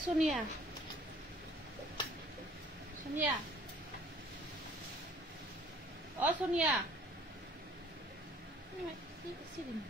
Sonia. Sonia. Oh, Sonia. Sit in.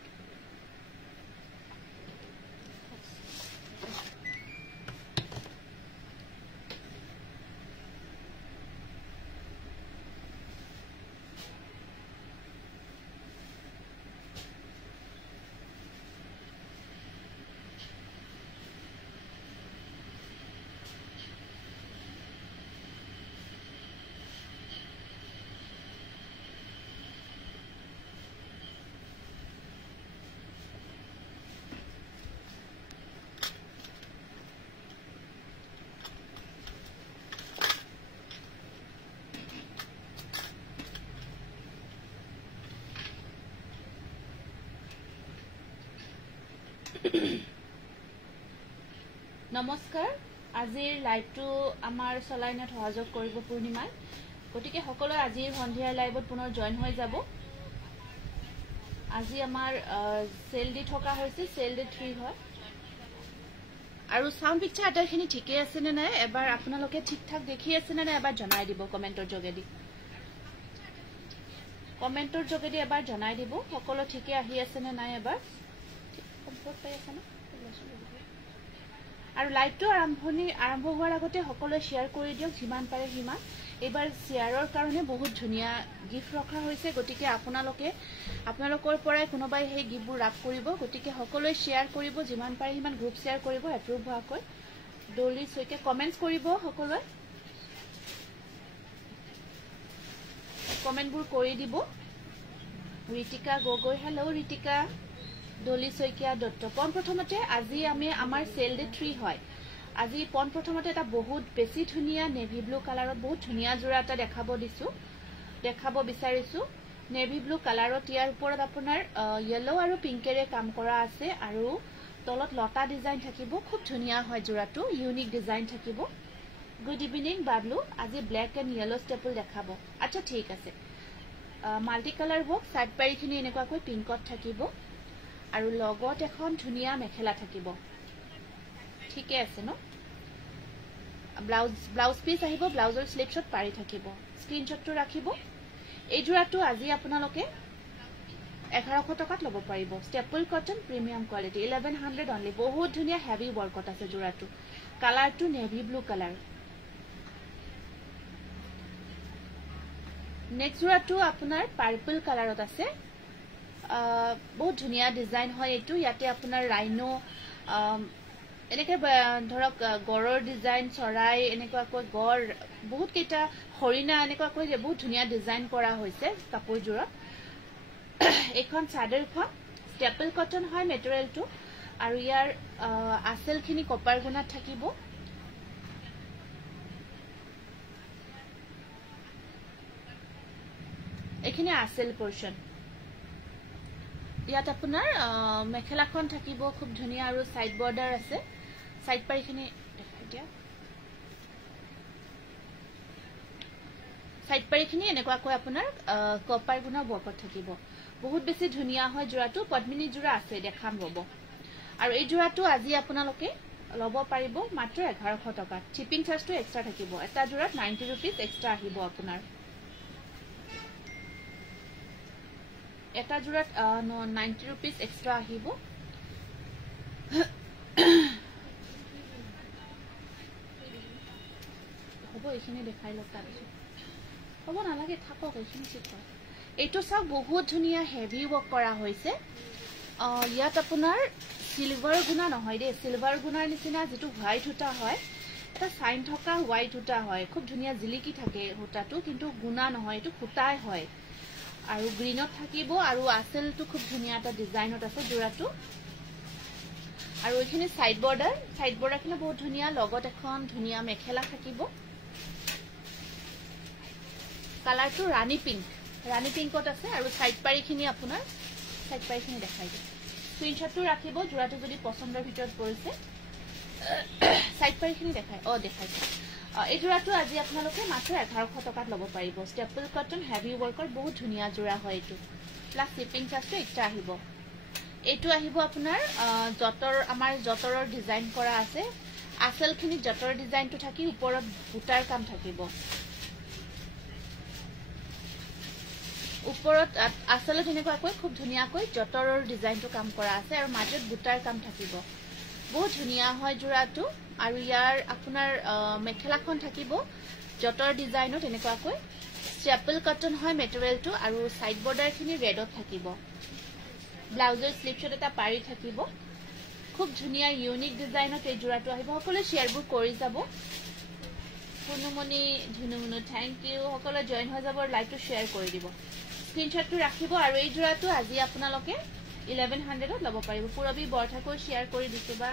নমস্কাৰ আজিৰ লাইভটো আমাৰ চলাইনত সহযোগ কৰিব পূৰ্ণিমা গতিকে সকলো আজিৰ সন্ধিয়াৰ লাইভত পুনৰ জয়েন হৈ যাব আজি আমাৰ সেল দি থকা হৈছে সেল দি 3 হয় আৰু সাউন্ড পিকচাৰ আটাইখিনি ঠিকে আছে নে নাই এবাৰ আপোনালোকে ঠিকঠাক দেখি আছে নে নাই এবাৰ জনাই দিব কমেন্টৰ যোগেদি এবাৰ জনাই দিব সকলো ঠিকে আহি আছে নে নাই এবাৰ কমফৰ্ট পাই আছে না আৰু লাইভটো আৰম্ভ হোৱাৰ আগতে সকলো শেয়াৰ কৰি দিয়ক যিমান পাৰে হিমান এবাৰ শেয়াৰৰ কাৰণে বহুত ধুনিয়া গিফট ৰখা হৈছে গতিকে আপোনালোকৰ পৰাই কোনোবাই সেই গিফটবোৰ ৰাখ কৰিব গতিকে সকলো শেয়াৰ কৰিব যিমান পাৰে হিমান গ্ৰুপ শেয়াৰ কৰিব এপ্ৰুভ হোৱাকৈ ডলি সৈকে কমেন্টছ কৰিব সকলো কমেন্টবোৰ কৰি দিব ৰিতিকা গগৈ হেল্ল ৰিতিকা ডলি সৈকিয়া দত্ত প্ৰথমতে আজি আমি আমাৰ সেল ডে 3 হয় আজি প্ৰথমতে এটা বহুত বেছি ধুনিয়া নেভি ব্লু কালাৰত বহুত ধুনিয়া জোৰা এটা দেখাব বিচাৰিছো নেভি ব্লু কালাৰত ইয়াৰ ওপৰত আপোনাৰ ইয়েলো আৰু পিংকেৰে কাম কৰা আছে আৰু তলত লতা ডিজাইন থাকিব খুব ধুনিয়া হয় জোৰাটো ইউনিক ডিজাইন থাকিব গুড ইভিনিং বাবলু আজি ব্ল্যাক এন্ড ইয়েলো স্টেপল দেখাব আচ্ছা ঠিক আছে মাল্টি কালাৰ বক্স সাইড পাৰিখিনি এনেকুৱাকৈ পিংকত থাকিব আৰু লগত এখন ধুনিয়া মেখেলা থাকিব ঠিকে আছে ন ব্লাউজ পিস আহিব ব্লাউজৰ স্লিপছত পাৰি থাকিব স্ক্ৰিনশ্বটটো ৰাখিব এই জোৰাটো আজি আপোনালোকে 1100 টকাত ল'ব পাৰিব staple cotton premium quality 1100 only বহুত ধুনিয়া হেভি ওয়াৰ্কত আছে জোৰাটো কালাৰটো নেভি ব্লু কালাৰ নেক্সট জোৰাটো আপোনাৰ পাৰ্পল কালাৰত আছে বহুত ধুনিয়া ডিজাইন হয় এটো ইয়াতে আপোনাৰ ৰাইনো এনেকে ধৰক গৰৰ ডিজাইন চৰাই এনেকুৱাকৈ গৰ বহুত কেটা হৰিণা এনেকুৱাকৈ বহুত ধুনিয়া ডিজাইন কৰা হৈছে কাপোৰজোৰত এখন চাদৰখন ষ্টেপল কটন হয় মেটেৰিয়েলটো আৰু ইয়াৰ আঁচলখিনি কপাৰ গুণাত থাকিব এখানে আঁচল পোৰ্শন ইয়াত আপোনাৰ মেখেলাখন থাকিব খুব ধুনিয়া আৰু সাইড বৰ্ডাৰ আছে সাইড পাৰিখিনি দেখাই দিয়া সাইড পাৰিখিনি এনেকুৱাকৈ আপোনাৰ কপাৰ গুণা বৰ্কত থাকিব বহুত বেছি ধুনিয়া হয় জোৰাটো পদ্মিনী জোৰা আছে দেখাম ৰব আৰু এই জোৰাটো আজি আপোনালোকে লব পাৰিব মাত্ৰ 1100 টকা শিপিং চাৰ্জটো এক্সট্ৰা থাকিব এটা জোৰাত 90 रुपीस এক্সট্ৰা আহিব আপোনাৰ এটা জোৰাত 90 रुपीस এক্সট্ৰা আহিব হ'ব এখিনি দেখাই লওক তাৰপিছত হ'ব নালাগে থাকক এখিনি ঠিক হয় এইটো সব বহুত ধুনিয়া হেভি ওয়ার্ক কৰা হৈছে ইয়াত আপোনাৰ সিলভাৰ গুণা নহয় দে সিলভাৰ গুণাৰ নিচিনা যেটো হোৱাইট হুটা হয় এটা সাইন থকা হোৱাইট হুটা হয় খুব ধুনিয়া জিলিকি থাকে হুটাটো কিন্তু গুণা নহয় এটো হুটাই হয় আৰু গ্ৰীনত থাকিব আৰু আঁচলটো খুব ধুনিয়া এটা ডিজাইনত আছে জোৰাটো আৰু এখিনি সাইড বৰ্ডাৰখিনি বহুত ধুনিয়া লগত এখন ধুনিয়া মেখেলা থাকিব কালাৰটো ৰাণী পিংকত আছে আৰু সাইড পাৰিখিনি আপোনাৰ সাইড পাৰিখিনি দেখাই দিম স্ক্ৰিনশ্বটটো ৰাখিব জোৰাটো যদি পছন্দৰ ভিতৰত পৰিছে সাইড পাৰিখিনি দেখাইছে এই জোৰাটো আজি আপোনালোকে মাত্ৰ 1100 টকাত ল'ব পাৰিব ষ্টেপল কটন হেভি ওয়াৰ্কৰ বহুত ধুনিয়া জোৰা হয় এটো প্লাস শিপিং চাৰ্জটো এক্সট্ৰা আহিব এটো আহিব আপোনাৰ আমাৰ জতৰৰ ডিজাইন কৰা আছে আঁচলখিনি জটৰ ডিজাইনটো থাকি ওপৰত বুটাৰ কাম থাকিব ওপৰত আঁচলত এনেকুৱাকৈ খুব ধুনীয়াকৈ জটৰৰ ডিজাইনটো কাম কৰা আছে আৰু মাজত বুটাৰ কাম থাকিব বহুত ধুনীয়া হয় জোৰাটো আৰু ইয়াৰ আপোনাৰ মেখেলাখন থাকিব জটৰ ডিজাইনত এনেকুৱাকৈ ষ্টেপল কটন হয় মেটেৰিয়েলটো আৰু সাইড বৰ্ডাৰখিনি ৰেডত থাকিব ব্লাউজৰ স্লিপছত এটা পাৰি থাকিব খুব ধুনীয়া ইউনিক ডিজাইনত এই জোৰাটো আহিব সকলোৱে শেয়াৰবোৰ কৰি যাব পুনুমনি ধুনুমুনু থ্যাংক ইউ সকলোৱে জয়েন হৈ যাব লাইকটো শেয়াৰ কৰি দিব স্ক্ৰিনশ্বটটো ৰাখিব আৰু এই জোৰাটো আজি আপোনালোকে 1100ত ল'ব পাৰিব পুৰবি বৰঠাকৈ শেয়াৰ কৰি দিছো বা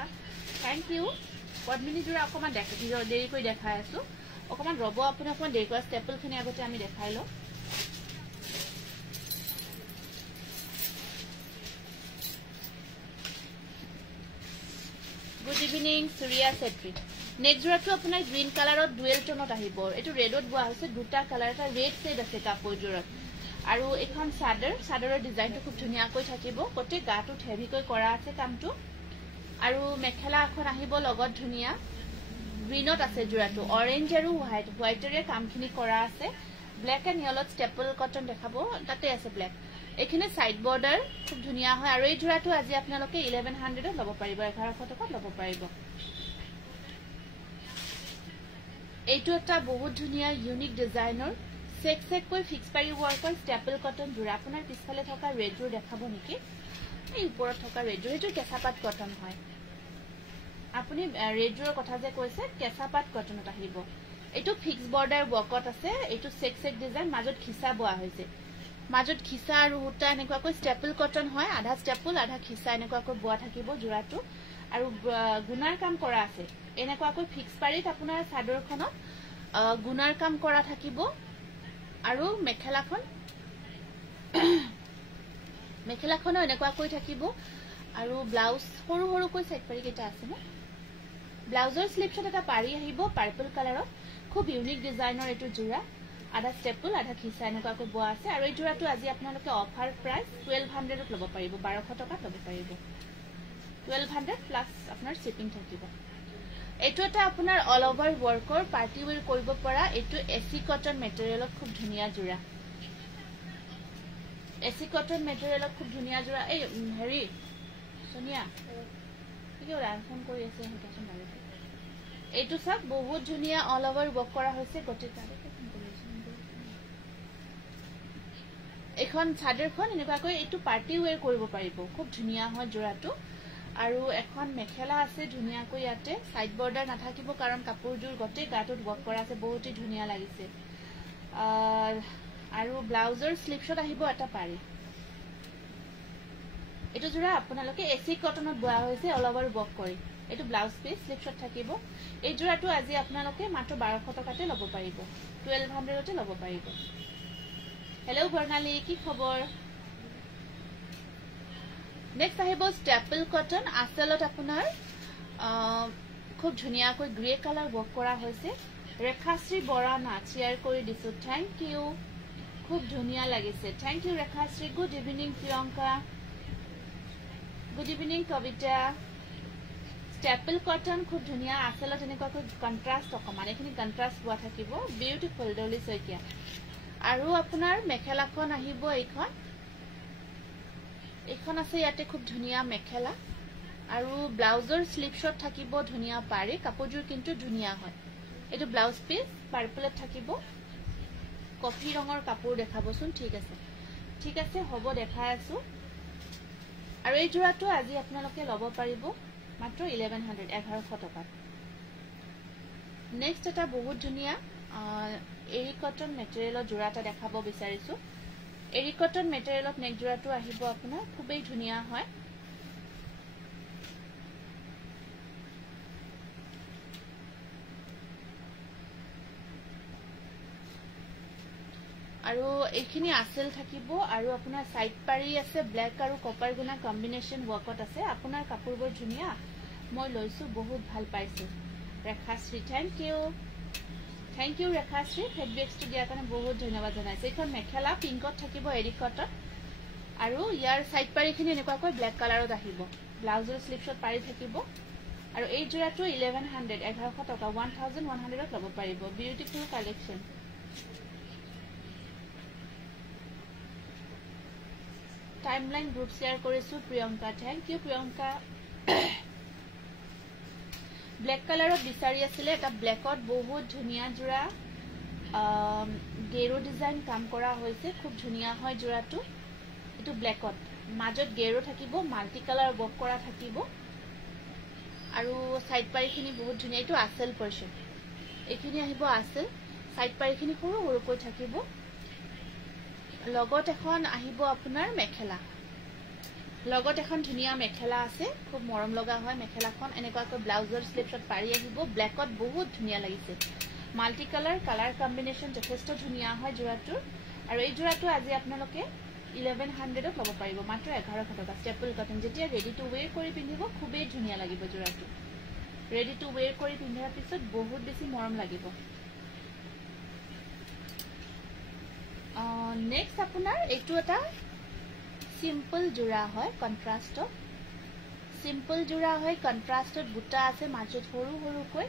থ্যাংক ইউ পদ্মিনী জোৰা অকমান দেৰি কৰি দেখাই আছো অকমান ৰব আপুনি অকমান দেৰি কৰা ষ্টেপলখিনি আগতে আমি দেখাই লওঁ good evening Suriya Chetri next জোৰাটো আপোনাৰ গ্ৰীণ কালাৰত ডুৱেল টোনত আহিব এইটো ৰেডত বোৱা হৈছে দুটা কালাৰ এটা ৰেড শেড আছে কাপোৰজোৰত আৰু এখন চাদৰৰ ডিজাইনটো খুব ধুনীয়াকৈ থাকিব গোটেই গাটোত হেভিকৈ কৰা আছে কামটো আৰু মেখেলা এখন আহিব লগত ধুনীয়া গ্ৰীণত আছে জোৰাটো অৰেঞ্জ আৰু হোৱাইটৰে কামখিনি কৰা আছে ব্লেক এণ্ড য়েলত ষ্টেপল কটন দেখাব তাতে আছে ব্লেক এইখিনি সাইড বৰ্ডাৰ খুব ধুনীয়া হয় আৰু এই জোৰাটো আজি আপোনালোকে 1100ত ল'ব পাৰিব 1100 টকাত ল'ব পাৰিব এইটো এটা বহুত ধুনীয়া ইউনিক ডিজাইনৰ চেককৈ ফিক্স পাৰি ৱৰ্কৰ ষ্টেপল কটন জোৰা আপোনাৰ পিছফালে থকা ৰেডজোৰ দেখাব নেকি এই ওপৰত থকা ৰেডজোৰ এইটো কেঁচাপাত কটন হয় আপুনি ৰেডজোৰৰ কথা যে কৈছে কেঁচাপাত কটনত আহিব এইটো ফিক্স বৰ্ডাৰ ৱৰ্কত আছে এইটো চেক ডিজাইন মাজত খিচা বোৱা হৈছে মাজত খিচা আৰু হুটা এনেকুৱাকৈ ষ্টেপল কটন হয় আধা ষ্টেপল আধা খিচা এনেকুৱাকৈ বোৱা থাকিব জোৰাটো আৰু গুণাৰ কাম কৰা আছে এনেকুৱাকৈ ফিক্স পাৰিত আপোনাৰ চাদৰখনত গুণাৰ কাম কৰা থাকিব আৰু মেখেলাখনো এনেকুৱাকৈ থাকিব আৰু ব্লাউজ সৰু সৰুকৈ সাইড পাৰি কেইটা আছে ন ব্লাউজৰ স্লিপছত এটা পাৰি আহিব পাৰ্পল কালাৰত খুব ইউনিক ডিজাইনৰ এইটো জোৰা আধা ষ্টেপল আধা খিচা এনেকুৱাকৈ বোৱা আছে আৰু এই জোৰাটো আজি আপোনালোকে অফাৰ প্ৰাইচ 1200ত ল'ব পাৰিব 1200 টকাত ল'ব পাৰিব 1200 প্লাস আপোনাৰ শিপিং থাকিব এইটো এটা আপোনাৰ অল ওভাৰ ৱৰ্কৰ পাৰ্টি ৱেৰ কৰিব পৰা এইটো এসি কটন মেটেৰিয়েলত খুব ধুনীয়া জোৰা এসি কটন মেটেৰিয়েলত খুব ধুনীয়া জোৰা এই হেৰি সোনিয়া কি ফোন কৰি আছে হেকাচন মাৰি এইটো সব বহুত ধুনীয়া অল ওভাৰ ৱৰ্ক কৰা হৈছে গটে এখন চাদৰখন এনেকুৱাকৈ এইটো পাৰ্টি ৱেৰ কৰিব পাৰিব খুব ধুনীয়া হয় জোৰাটো আৰু এখন মেখেলা আছে ধুনীয়াকৈ ইয়াতে সাইড বৰ্ডাৰ নাথাকিব কাৰণ কাপোৰজোৰ গটে গাটোত ৱৰ্ক কৰা আছে বহুতই ধুনীয়া লাগিছে আৰু ব্লাউজৰ স্লিপছত আহিব এটা পাৰি এইটো জোৰা আপোনালোকে এসি কটনত বোৱা হৈছে অল ওভাৰ ৱৰ্ক কৰি এইটো ব্লাউজ পিস স্লিপছত থাকিব এই জোৰাটো আজি আপোনালোকে মাত্ৰ 1200 টকাতে ল'ব পাৰিব 1200তে ল'ব পাৰিব হেল্ল বৰ্ণালী কি খবৰ নেক্সট আহিব ষ্টেপল কটন আঁচলত আপোনাৰ খুব ধুনীয়াকৈ গ্ৰে কালাৰ ৱৰ্ক কৰা হৈছে ৰেখাশ্ৰী বৰা নাথ শ্বেয়াৰ কৰি দিছো থ্যাংক ইউ খুব ধুনীয়া লাগিছে thank you Rekhashree good evening Priyanka good evening Kabita staple cotton খুব ধুনীয়া আঁচলত এনেকুৱাকৈ কন্ট্ৰাষ্ট অকমান এইখিনি কন্ট্ৰাষ্ট বোৱা থাকিব বিউটিফুল ডলি শইকীয়া আৰু আপোনাৰ মেখেলাখন আহিব এইখন আছে ইয়াতে খুব ধুনীয়া মেখেলা আৰু ব্লাউজৰ স্লিপছত থাকিব ধুনীয়া পাৰি কাপোৰজোৰ কিন্তু ধুনীয়া হয় এইটো ব্লাউজ পিস পাৰ্পলত থাকিব কফি ৰঙৰ কাপোৰ দেখাবচোন ঠিক আছে হ'ব দেখাই আছো আৰু এই জোৰাটো আজি আপোনালোকে ল'ব পাৰিব মাত্ৰ 1100 টকাত নেক্সট এটা বহুত ধুনীয়া এৰি কটন মেটেৰিয়েলৰ জোৰা এটা দেখাব বিচাৰিছো এৰি কটন মেটেৰিয়েলত নেক্সট জোৰাটো আহিব আপোনাৰ খুবেই ধুনীয়া হয় আৰু এইখিনি আসল থাকিব আৰু আপোনাৰ সাইড পাৰি আছে ব্ল্যাক আৰু কপাৰ গুণা কম্বিনেশন ওয়াৰ্কত আছে আপোনাৰ কাপোৰবোৰ ধুনীয়া মই লৈছো বহুত ভাল পাইছো ৰেখাশ্ৰী থ্যাংক ইউ ৰেখাশ্ৰী ফেব্ৰিক্সটো দিয়াৰ কাৰণে বহুত ধন্যবাদ জনাইছো এখন মেখেলা পিংকত থাকিব এৰি কটন আৰু ইয়াৰ সাইড পাৰিখিনি এনেকুৱাকৈ ব্ল্যাক কালাৰত আহিব ব্লাউজৰ স্লিপছত পাৰি থাকিব আৰু এই জোৰাটো 1100 1100 টকা 1100 ল'ব পাৰিব beautiful collection timeline group share কৰিছো Priyanka thank you Priyanka black কালাৰত বিচাৰি আছিল এটা ব্ল্যাকত বহুত ধুনিয়া জোৰা গেৰো ডিজাইন কাম কৰা হৈছে খুব ধুনিয়া হয় জোৰাটো এটো ব্ল্যাকত মাজত গেৰো থাকিব মাল্টি কালাৰ বক কৰা থাকিব আৰু সাইড পাৰিখিনি বহুত ধুনিয়া এটো আসল পৰশন এখিনি আহিব আসল সাইড পাৰিখিনি সৰু সৰু কৈ থাকিব লগত এখন আহিব আপোনাৰ মেখেলা লগত এখন ধুনিয়া মেখেলা আছে খুব মৰম লগা হয় মেখেলাখন এনেকুৱাকৈ ব্লাউজৰ স্লিপছত পাৰি আহিব ব্ল্যাকত বহুত ধুনিয়া লাগিছে মাল্টি কালাৰ কালাৰ কম্বিনেশন যথেষ্ট ধুনিয়া হয় জোৰাটো আৰু এই জোৰাটো আজি আপোনালোকে 1100 ল'ব পাৰিব মাত্ৰ 1100 টকা ষ্টেপল কটন যেতিয়া ৰেডি টু ওয়্যাৰ কৰি পিন্ধিব খুবেই ধুনিয়া লাগিব জোৰাটো ৰেডি টু ওয়্যাৰ কৰি পিন্ধাৰ পিছত বহুত বেছি মৰম লাগিব নেক্সট আপোনাৰ এইটো এটা সিম্পল জোৰা হয় কন্ট্ৰাস্টত সিম্পল জোৰা হয় কন্ট্ৰাস্টত বুটা আছে মাজত সৰু সৰু কৈ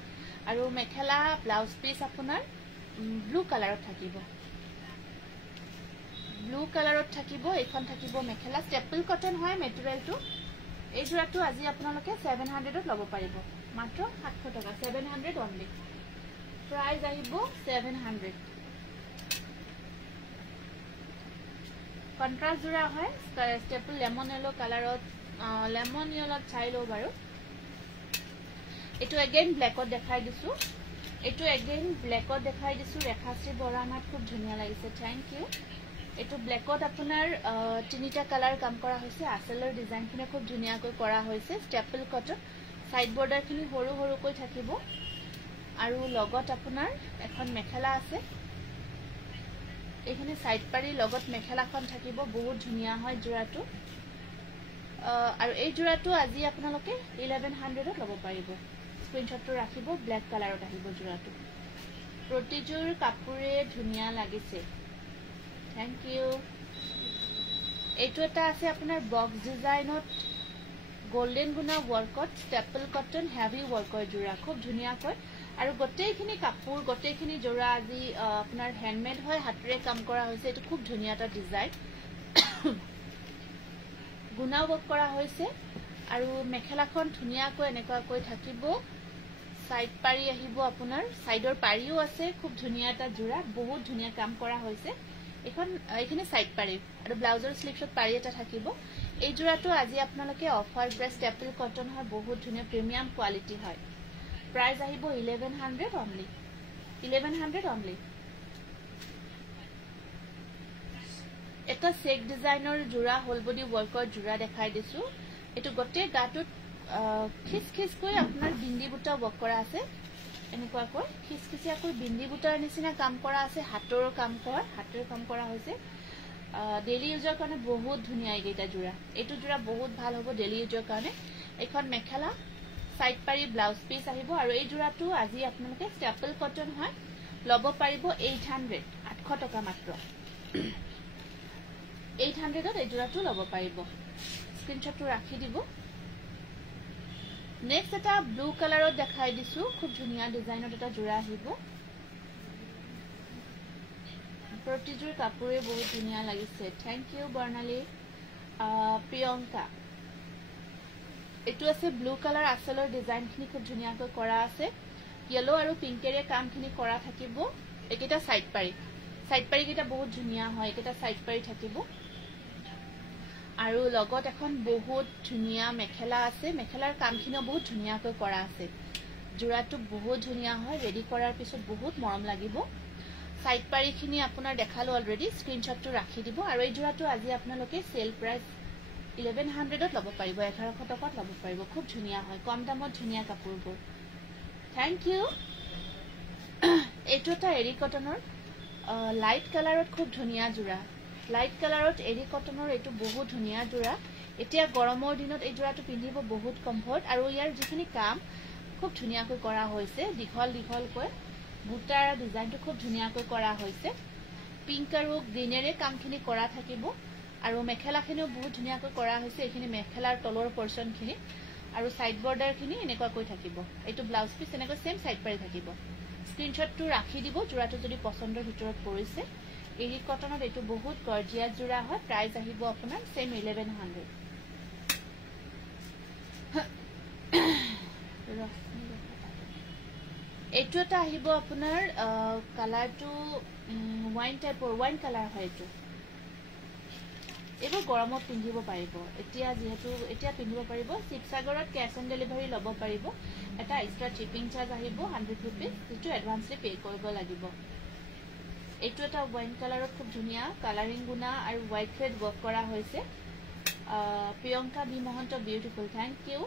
আৰু মেখেলা ব্লাউজ পিস আপোনাৰ ব্লু কালাৰত থাকিব ব্লু কালাৰত থাকিব এখন থাকিব মেখেলা ষ্টেপল কটন হয় মেটেৰিয়েলটো এই জোৰাটো আজি আপোনালোকে 700 ল'ব পাৰিব মাত্ৰ 700 টকা 700 অনলি প্ৰাইস আহিব 700 কন্ট্ৰাস্ট জোৰা হয় ষ্টেপল লেমন येलो কালাৰত লেমন येलोত চাই লো বাৰু এটো अगेन ব্ল্যাকত দেখাই দিছো এটো अगेन ব্ল্যাকত দেখাই দিছো ৰেখাশ্ৰী বৰানাত খুব ধুনিয়া লাগিছে থ্যাংক ইউ এটো ব্ল্যাকত আপোনাৰ তিনিটা কালাৰ কাম কৰা হৈছে আসলৰ ডিজাইনখিনি খুব ধুনিয়াকৈ কৰা হৈছে ষ্টেপল কটন সাইড বৰ্ডাৰখিনি সৰু সৰুকৈ থাকিব আৰু লগত আপোনাৰ এখন মেখেলা আছে এখানে সাইড পাৰি লগত মেখেলাখন থাকিব বহুত ধুনিয়া হয় জোৰাটো আৰু এই জোৰাটো আজি আপোনালোকে 1100 ল'ব পাৰিব স্ক্ৰিনশ্বটটো ৰাখিব ব্ল্যাক কালাৰত আহিব জোৰাটো প্ৰতিজোৰ কাপোৰে ধুনিয়া লাগিছে থ্যাংক ইউ এইটো এটা আছে আপোনাৰ বক্স ডিজাইনত গোল্ডেন গুনা ওয়াৰ্কত ষ্টেপল কটন হেভি ওয়াৰ্কৰ জোৰা খুব ধুনিয়াকৈ আৰু গোটেইখিনি কাপোৰ গোটেইখিনি জোৰা আজি আপোনাৰ হ্যান্ডমেড হয় হাতেৰে কাম কৰা হৈছে এটো খুব ধুনিয়া এটা ডিজাইন গুনা ওয়াৰ্ক কৰা হৈছে আৰু মেখেলাখন ধুনিয়াকৈ এনেকুৱাকৈ থাকিব সাইড পাৰি আহিব আপোনাৰ সাইডৰ পাৰিও আছে খুব ধুনিয়া এটা জোৰা বহুত ধুনিয়া কাম কৰা হৈছে এখন এখানে সাইড পাৰি আৰু ব্লাউজৰ স্লিপছত পাৰি এটা থাকিব এই জোৰাটো আজি আপোনালোকে অফাৰ প্ৰাইস ষ্টেপল কটন হয় বহুত ধুনিয়া প্ৰিমিয়াম কোৱালিটি হয় প্ৰাইস আহিব 1100 অনলি 1100 অনলি এটা চেক ডিজাইনৰ জোৰা হোল বডি ওয়াৰ্কৰ জোৰা দেখাই দিছো এটো গটে গাটুত খিস খিস কৈ আপোনাৰ বিন্দি বুটা ওয়াৰ্ক কৰা আছে এনেকুৱাকৈ খিস খিসিয়াকৈ বিন্দি বুটাৰ নিচিনা কাম কৰা আছে হাতৰ কাম কৰা হৈছে ডেইলি ইউজৰ কাৰণে বহুত ধুনিয়া এইটা জোৰা এটো জোৰা বহুত ভাল হ'ব ডেইলি ইউজৰ কাৰণে এখন মেখেলা সাইড পাৰি ব্লাউজ পিস আহিব আৰু এই জোৰাটো আজি আপোনালোকে ষ্টেপল কটন হয় ল'ব পাৰিব 800 800 টকা মাত্ৰ 800 ত এই জোৰাটো ল'ব পাৰিব স্ক্ৰিনশ্বটটো ৰাখি দিব নেক্সট এটা ব্লু কালাৰত দেখাই দিছো খুব ধুনিয়া ডিজাইনত এটা জোৰা আহিব প্ৰতিজোৰ কাপোৰে বহুত ধুনিয়া লাগিছে থ্যাংক ইউ বৰ্ণালী প্ৰিয়ংকা এটো আছে ব্লু কালাৰ আসলৰ ডিজাইনখিনি খুব ধুনিয়াকৈ কৰা আছে ইয়েলো আৰু পিংকেৰে কামখিনি কৰা থাকিব একেটা সাইড পাৰি কেটা বহুত ধুনিয়া হয় একেটা সাইড পাৰি থাকিব আৰু লগত এখন বহুত ধুনিয়া মেখেলা আছে মেখেলাৰ কামখিনিও বহুত ধুনিয়াকৈ কৰা আছে জোৰাটো বহুত ধুনিয়া হয় ৰেডি কৰাৰ পিছত বহুত মৰম লাগিব সাইড পাৰিখিনি আপোনাৰ দেখালো অলৰেডি স্ক্ৰিনশ্বটটো ৰাখি দিব আৰু এই জোৰাটো আজি আপোনালোকে সেল প্ৰাইস 1100 ত ল'ব পাৰিব 1100 টকাত ল'ব পাৰিব খুব ধুনিয়া হয় কম দামত ধুনিয়া কাপোৰবোৰ থ্যাংক ইউ এইটো এটা এৰি কটনৰ লাইট কালাৰত খুব ধুনিয়া জোৰা লাইট কালাৰত এৰি কটনৰ এটো বহুত ধুনিয়া জোৰা এতিয়া গৰমৰ দিনত এই জোৰাটো পিন্ধিব বহুত কমফৰ্ট আৰু ইয়াৰ যিখিনি কাম খুব ধুনিয়াকৈ কৰা হৈছে দীঘলকৈ বুটাৰ ডিজাইনটো খুব ধুনিয়াকৈ কৰা হৈছে পিংক আৰু গ্ৰীনেৰে কামখিনি কৰা থাকিব আৰু মেখেলাখিনিও বহুত ধুনিয়াকৈ কৰা হৈছে এখিনি মেখেলাৰ তলৰ পৰ্চনখিনি আৰু সাইড বৰ্ডাৰ খিনি এনেকুৱা কৈ থাকিব এইটো ব্লাউজ পিস এনেকৈ সেম সাইড পাৰি থাকিব স্ক্ৰিনশ্বটটো ৰাখি দিব জোৰাটো যদি পছন্দৰ ভিতৰত পৰিছে এৰি কটনত এইটো বহুত গৰ্জিয়াস জোৰা হয় প্ৰাইস আহিব আপোনাৰ সেম 1100 এইটো এটা আহিব আপোনাৰ কালাৰটো ওয়াইন টাইপৰ ওয়াইন কালাৰ হয় এইটো এবোৰ গৰমত পিন্ধিব পাৰিব এতিয়া যেহেতু এতিয়া পিন্ধিব পাৰিব শিৱসাগৰত ক্যাশ অন ডেলিভাৰী ল'ব পাৰিব এটা এক্সট্ৰা শিপিং চাৰ্জ আহিব 100 रुपीस যেটো এডভান্সলি পে কৰিব লাগিব এইটো এটা ওয়াইন কালাৰত খুব ধুনিয়া কালাৰিং গুণা আৰু হোৱাইট থ্ৰেড ওয়াৰ্ক কৰা হৈছে Priyanka B Mahanta beautiful thank you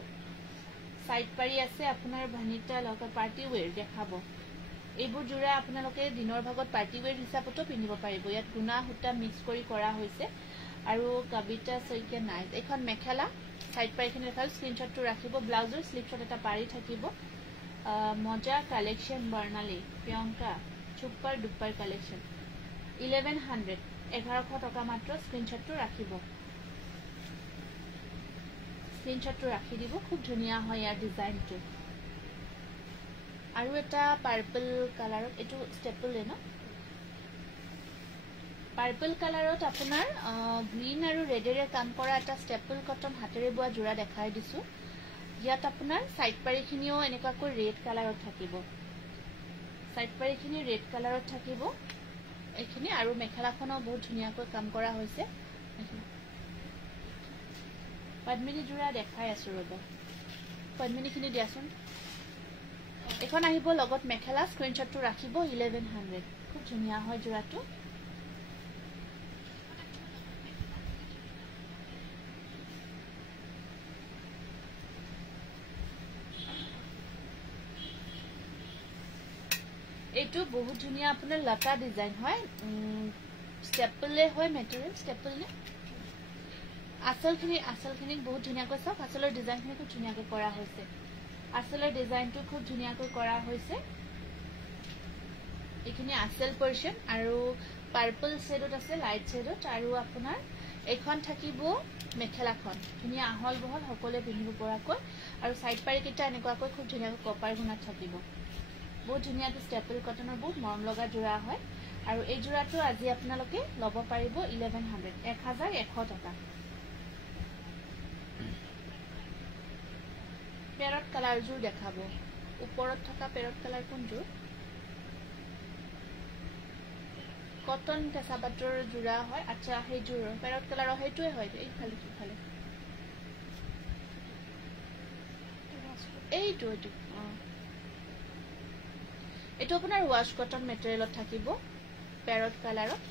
side পাৰি আছে আপোনাৰ ভানিতা লগত পাৰ্টি ওয়্যাৰ দেখাব এইবোৰ জোৰা আপোনালোকে দিনৰ ভাগত পাৰ্টি ওয়্যাৰ হিচাপতো পিন্ধিব পাৰিব ইয়াত গুণা হুটা মিক্স কৰি কৰা হৈছে আৰু কবিতা সৈকে নাইস এখন মেখেলা সাইড পাৰিখিনি দেখাল স্ক্ৰিনশ্বটটো ৰাখিব ব্লাউজৰ স্লিপশ্বট এটা পাৰি থাকিব মজা কালেকশন বৰ্ণালী প্ৰিয়ংকা সুপাৰ ডুপাৰ কালেকশন 1100 1100 টকা মাত্ৰ স্ক্ৰিনশ্বটটো ৰাখিব স্ক্ৰিনশ্বটটো ৰাখি দিব খুব ধুনিয়া হয় ইয়াৰ ডিজাইনটো আৰু এটা পাৰ্পল কালাৰত এটো ষ্টেপল ন পাৰ্পল কালাৰত আপোনাৰ গ্ৰীন আৰু ৰেডেৰে কাম কৰা এটা ষ্টেপল কটন হাতেৰে বোৱা জোৰা দেখাই দিছো ইয়াত আপোনাৰ সাইড পাৰিখিনিও এনেকুৱাকৈ ৰেড কালাৰত থাকিব সাইড পাৰিখিনি ৰেড কালাৰত থাকিব এইখিনি আৰু মেখেলাখনো বহুত ধুনিয়াকৈ কাম কৰা হৈছে পদ্মিনী জোৰা দেখাই আছো ৰব পদ্মিনীখিনি দিয়াচোন এখন আহিব লগত মেখেলা স্ক্ৰিনশ্বটটো ৰাখিব 1100 খুব ধুনিয়া হয় জোৰাটো এইটো বহুত ধুনিয়া আপোনাৰ লতা ডিজাইন হয় ষ্টেপলে হয় মেটেৰিয়েল ষ্টেপল নে আসলখিনি বহুত ধুনিয়াকৈ চাওক আসলৰ ডিজাইনখিনি খুব ধুনিয়াকৈ কৰা হৈছে আসলৰ ডিজাইনটো খুব ধুনিয়াকৈ কৰা হৈছে এখিনি আসল পোৰশন আৰু পাৰ্পল শেডত আছে লাইট শেডত আৰু আপোনাৰ এখন থাকিব মেখেলাখন ধুনিয়া আহল বহল সকলে পিন্ধিব পৰাকৈ আৰু সাইড পাৰি কিটা এনেকুৱাকৈ খুব ধুনিয়াকৈ কপাৰ গুণাত থাকিব বহুত ধুনিয়া ষ্টেপল কটনৰ বহুত মৰম লগা জোৰা হয় আৰু এই জোৰাটো আজি আপোনালোকে ল'ব পাৰিব 1100 1100 টকা পেৰট কালাৰ জোৰ দেখাব ওপৰত থকা পেৰট কালাৰ কোনটো কটন কেঁচাপাতৰ জোৰা হয় আচ্ছা সেই জোৰ পেৰট কালাৰৰ হেইটোৱে হয় এই খালি এইটো এটো আপোনাৰ ওয়াশ কটন মেটেৰিয়েলত থাকিব পেৰট কালাৰত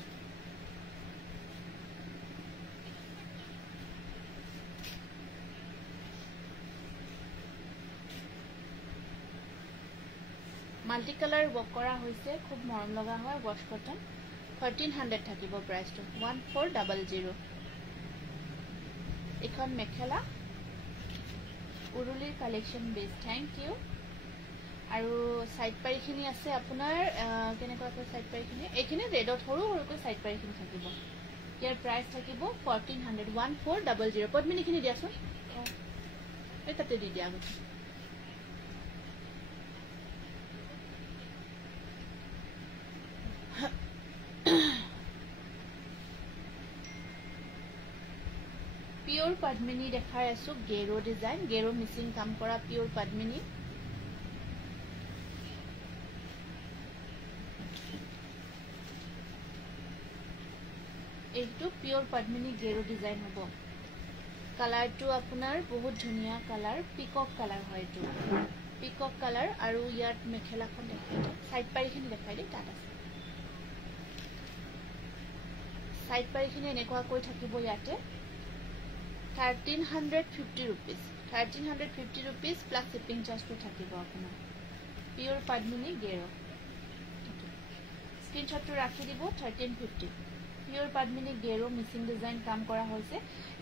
মাল্টি কালাৰ ওয়াৰ্ক কৰা হৈছে খুব মৰম লগা হয় ওয়াশ কটন 1300 থাকিব প্ৰাইসটো 1400 এখন মেখেলা উৰুলিৰ কালেকশন বেস থ্যাংক ইউ আৰু সাইড পাৰিখিনি আছে আপোনাৰ কেনেকুৱাকৈ সাইড পাৰিখিনি এইখিনি ৰেডত সৰু সৰুকৈ সাইড পাৰিখিনি থাকিব ইয়াৰ প্ৰাইস থাকিব 1400 1400 পদ্মিনীখিনি দিয়াচোন এই তাতে দি দিয়া আগতে পিওর পদ্মিনী দেখাই আছো গেৰো ডিজাইন গেৰো মিচিং কাম কৰা পিওৰ পদ্মিনী এইটো পিওৰ পদ্মিনী গেৰো ডিজাইন হ'ব কালাৰটো আপোনাৰ বহুত ধুনিয়া কালাৰ পিকক কালাৰ হয় এইটো পিকক কালাৰ আৰু ইয়াত মেখেলাখন দেখাই সাইড পাৰিখিনি দেখাই দি তাত আছে সাইড পাৰিখিনি এনেকুৱা কৈ থাকিব ইয়াতে 1350 rupees 1350 rupees plus shipping charge to থাকিব আপোনাৰ pure Padmini Gero screenshot to ৰাখি দিব 1350 পিওৰ পদ্মিনী গেৰো মিচিং ডিজাইন কাম কৰা হৈছে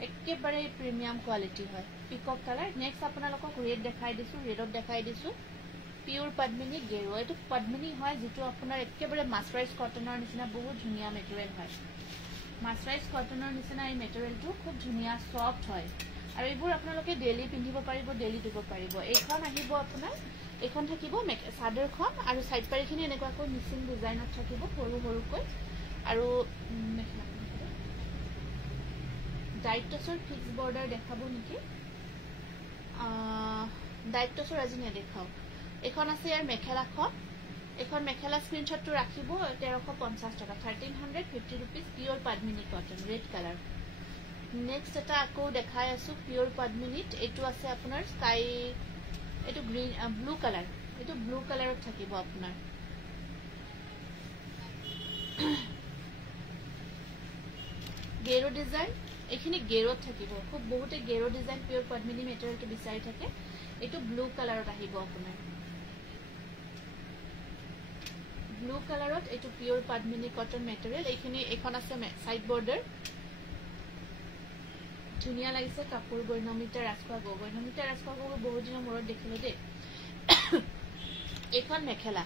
একেবাৰে প্ৰিমিয়াম কোৱালিটি হয় পিকক কালাৰ নেক্সট আপোনালোকক ৰেড দেখাই দিছো ৰেডত দেখাই দিছো পিওৰ পদ্মিনী গেৰো এটো পদ্মিনী হয় যেটো আপোনাৰ একেবাৰে মাস্টাৰাইজ কটনৰ নিচিনা বহুত ধুনিয়া মেটেৰিয়েল হয় মাস্টাৰাইজ কটনৰ নিচিনা এই মেটেৰিয়েলটো খুব ধুনিয়া সফট হয় আৰু এইবোৰ আপোনালোকে ডেইলি পিন্ধিব পাৰিব, ডেইলি দিব পাৰিব। এইখন আহিব আপোনাৰ, এইখন থাকিব চাদৰখন আৰু সাইড পাৰিখিনি এনেকুৱাকৈ মিচিং ডিজাইনত থাকিব সৰু সৰুকৈ। আৰু ডাইটছৰ ফিক্স বৰ্ডাৰ দেখাব নেকি? ডাইটছৰ আজি নেদেখাও। এখন আছে ইয়াৰ মেখেলাখন, এখন মেখেলা স্ক্ৰীনশ্বটটো ৰাখিব 1350 টকা, 1350 ৰুপিজ, পিয়ৰ পাদমিনী কটন, ৰেড কালাৰ। নেক্সট এটা আকৌ দেখাই আছো পিয়ৰ পাদমিনীত। এইটো আছে আপোনাৰ স্কাই, এইটো গ্ৰীণ ব্লু কালাৰ, এইটো ব্লু কালাৰত থাকিব আপোনাৰ। গেৰো ডিজাইন, এইখিনি গেৰত থাকিব, খুব বহুতে গেৰো ডিজাইন পিয়ৰ পাদমিনী মেটেৰিয়েলটো বিচাৰি থাকে। এইটো ব্লু কালাৰত আহিব আপোনাৰ, ব্লু কালাৰত এইটো পিয়ৰ পাদমিনী কটন মেটেৰিয়েল। এইখিনি এইখন আছে সাইড বৰ্ডাৰ, ধুনীয়া লাগিছে কাপোৰবোৰ। নমিতা ৰাজখোৱা গগৈ, নমিতা ৰাজখোৱা গগৈ বহুত দিনৰ মূৰত দেখিলো দেই। এইখন মেখেলা,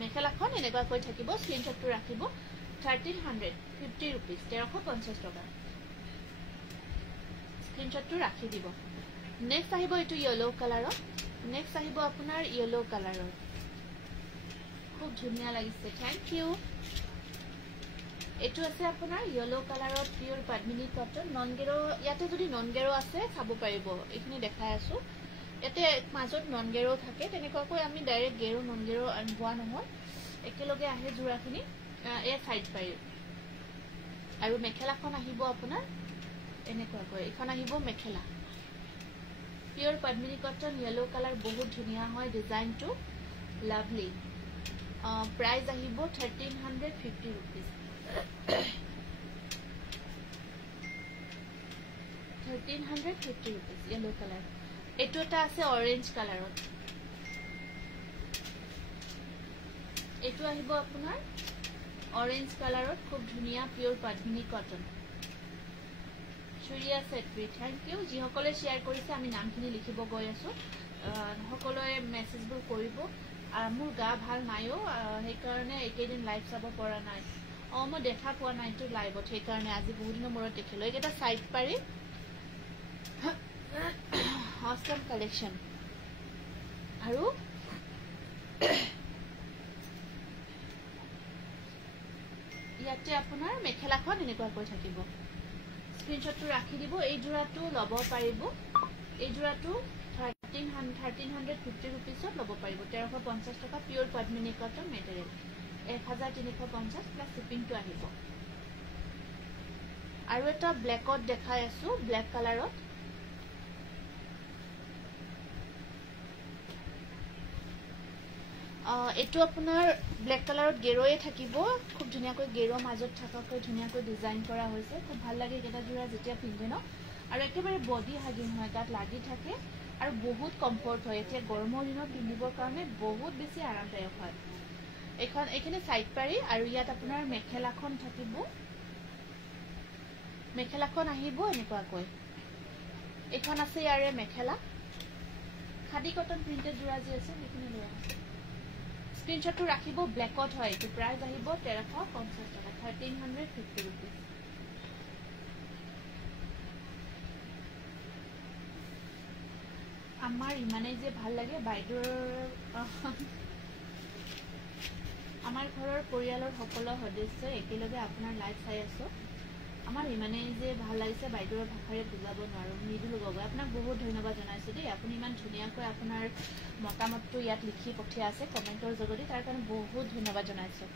মেখেলাখন এনেকুৱাকৈ থাকিব, স্ক্ৰীনশ্বটটো ৰাখিব 1350 ৰুপিজ, 1350 টকা, স্ক্ৰীনশ্বটটো ৰাখি দিব। নেক্সট আহিব এইটো য়েলো কালাৰত, নেক্সট আহিব আপোনাৰ য়েলো কালাৰৰ, খুব ধুনীয়া লাগিছে, থেংক ইউ। এইটো আছে আপোনাৰ য়েলো কালাৰত পিয়ৰ পাদমিনী কটন, নন গেৰো। ইয়াতে যদি নন গেৰো আছে চাব পাৰিব, এইখিনি দেখাই আছো। ইয়াতে মাজত নন গেৰো থাকে, তেনেকুৱাকৈ আমি ডাইৰেক্ট গেৰো নন গেৰো বোৱা নহয়, একেলগে আহে যোৰাখিনি। এয়া সাইড পাৰি। আৰু মেখেলাখন আহিব আপোনাৰ এনেকুৱাকৈ, এইখন আহিব মেখেলা পিয়ৰ পাদমিনী কটন, য়েলো কালাৰ, বহুত ধুনীয়া হয় ডিজাইনটো, লাভলি। প্ৰাইস আহিব 1350 ৰুপিজ, 1350 ৰুপিজ, য়েলো কালাৰ। এইটো এটা আছে অৰেঞ্জ কালাৰত, এইটো আহিব আপোনাৰ অৰেঞ্জ কালাৰত, খুব ধুনীয়া পিয়ৰ পাদমিনী কটন। চুৰিয়া চেট্ৰি, থেংক ইউ। যিসকলে শ্বেয়াৰ কৰিছে আমি নামখিনি লিখিব গৈ আছো, সকলোৱে মেছেজবোৰ কৰিব। মোৰ গা ভাল নাইও, সেইকাৰণে এইকেইদিন লাইভ চাব পৰা নাই। মই দেখা পোৱা নাইতো লাইভত, সেইকাৰণে আজি বহুত দিনৰ মূৰত দেখিলো। এইকেইটা সাইড পাৰি, অসম কালেকশ্যন। আৰু ইয়াতে আপোনাৰ মেখেলাখন এনেকুৱাকৈ থাকিব, স্ক্ৰীনশ্বটটো ৰাখি দিব। এই যোৰাটো ল'ব পাৰিব, এই যোৰাটো 1350 ৰুপিজত ল'ব পাৰিব, 1350 টকা, পিয়ৰ পাদমিনী কটন মেটেৰিয়েল, 1350 প্লাছ শ্বিপিংটো আহিব। আৰু এটা ব্লেকত দেখাই আছো, ব্লেক কালাৰত, এইটো আপোনাৰ ব্লেক কালাৰত গেৰোয়ে থাকিব, খুব ধুনীয়াকৈ গেৰো মাজত থকাকৈ ধুনীয়াকৈ ডিজাইন কৰা হৈছে, খুব ভাল লাগে এইকেইটা যোৰা যেতিয়া পিন্ধে ন। আৰু একেবাৰে বডি হাগিং হয়, গাত লাগি থাকে আৰু বহুত কমফৰ্ট হয়। এতিয়া গৰমৰ দিনত পিন্ধিবৰ কাৰণে বহুত বেছি আৰামদায়ক হয়। এইখিনি সাইড পাৰি। আৰু ইয়াত আপোনাৰ মেখেলাখন থাকিব, মেখেলাখন আহিব এনেকুৱাকৈ। এইখন আছে ইয়াৰে মেখেলা, খাদী কটন প্ৰিন্টেড যোৰা যি আছে সেইখিনি লৈ আছে, স্ক্ৰীনশ্বটটো ৰাখিব। ব্লেকত হয়, এইটো প্ৰাইস আহিব 1350 টকা, 1350 ৰুপিজ। আমাৰ ইমানেই যে ভাল লাগে বাইদেউৰ, আমাৰ ঘৰৰ পৰিয়ালৰ সকলো সদস্য একেলগে আপোনাৰ লাইভ চাই আছো। আমাৰ ইমানেই যে ভাল লাগিছে, বাইদেউৰ ভাষাৰে বুজাব নোৱাৰো। মৃদুল গগৈ, আপোনাক বহুত ধন্যবাদ জনাইছো দেই। আপুনি ইমান ধুনীয়াকৈ আপোনাৰ মতামতটো ইয়াত লিখি পঠিয়াই আছে কমেণ্টৰ যোগেদি, তাৰ কাৰণে বহুত ধন্যবাদ জনাইছো,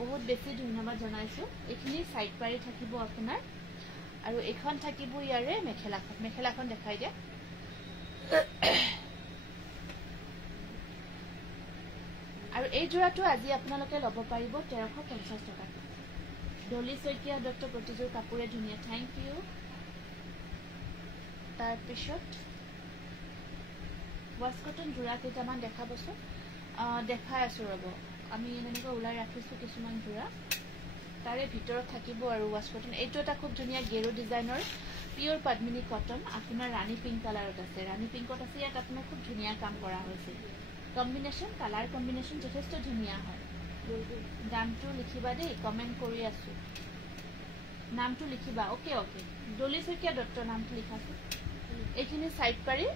বহুত বেছি ধন্যবাদ জনাইছো। এইখিনি সাইড পাৰি থাকিব আপোনাৰ। আৰু এইখন থাকিব ইয়াৰে মেখেলাখন, মেখেলাখন দেখাই দিয়া। আৰু এই যোৰাটো আজি আপোনালোকে ল'ব পাৰিব 1350 টকা। ডলি শইকীয়া দত্ত, প্ৰতিযোৰ কাপোৰে ধুনীয়া, থেংক ইউ। তাৰপিছত ৱাছ কটন যোৰা কেইটামান দেখাবচোন, দেখাই আছো ৰ'ব। আমি এনেকৈ ওলাই ৰাখিছো কিছুমান যোৰা, তাৰে ভিতৰত থাকিব আৰু ৱাছ কটন। এইটো এটা খুব ধুনীয়া গেৰো ডিজাইনৰ পিয়ৰ পাদমিনী কটন, আপোনাৰ ৰাণী পিংক কালাৰত আছে, ৰাণী পিংকত আছে। ইয়াত আপোনাৰ খুব ধুনীয়া কাম কৰা হৈছে, কম্বিনেশ্যন, কালাৰ কম্বিনেশ্যন যথেষ্ট ধুনীয়া হয়। দামটো লিখিবা দেই, কমেণ্ট কৰি আছো। নামটো লিখিবা ওকে ওকে ডলি শইকীয়া দত্ত নামটো লিখাছো এইখিনি সাইড পাৰি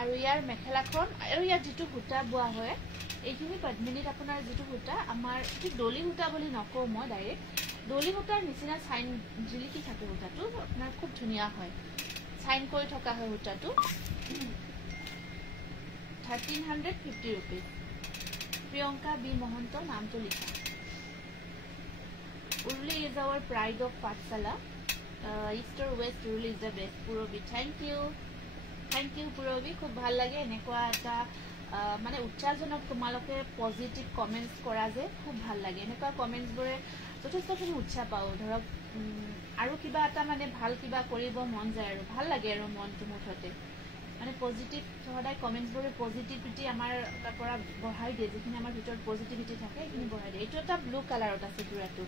আৰু ইয়াৰ মেখেলাখন আৰু ইয়াৰ যেটো সূতা বোৱা হয় এইখিনি পদ্মিনীত আপোনাৰ যেটো সূতা আমাৰ ঠিক ডলি সূতা বুলি নকও মই ডাইৰেক্ট ডলি সূতাৰ নিচিনা সাইন জিলিকি থাকে সূতাটো আপোনাৰ খুব ধুনিয়া হয় সাইন কৰি থকা হয় সূতাটো 1350 rupees প্ৰিয়ংকা বি মহন্ত নামটো লিখা Urli is our pride of Pathsala. East or West, Urli is the best. Purobi, thank you Purobi. খুব ভাল লাগে এনেকুৱা এটা মানে উচ্চাৰণক তোমালোকে পজিটিভ কমেন্টস কৰা যে খুব ভাল লাগে এনেকুৱা কমেন্টস বোৰে যথেষ্টখিনি উৎসাহ পাও ধৰক আৰু কিবা এটা মানে ভাল কিবা কৰিব মন যায় আৰু ভাল লাগে আৰু মনটো মুঠতে মানে পজিটিভ সদায় কমেন্টস বোৰে পজিটিভিটি আমাৰ পৰা বঢ়াই দিয়ে যিখিনি আমাৰ ভিতৰত পজিটিভিটি থাকে এইখিনি বঢ়াই দিয়ে এইটো এটা ব্লু কালাৰত আছে জোৰাটো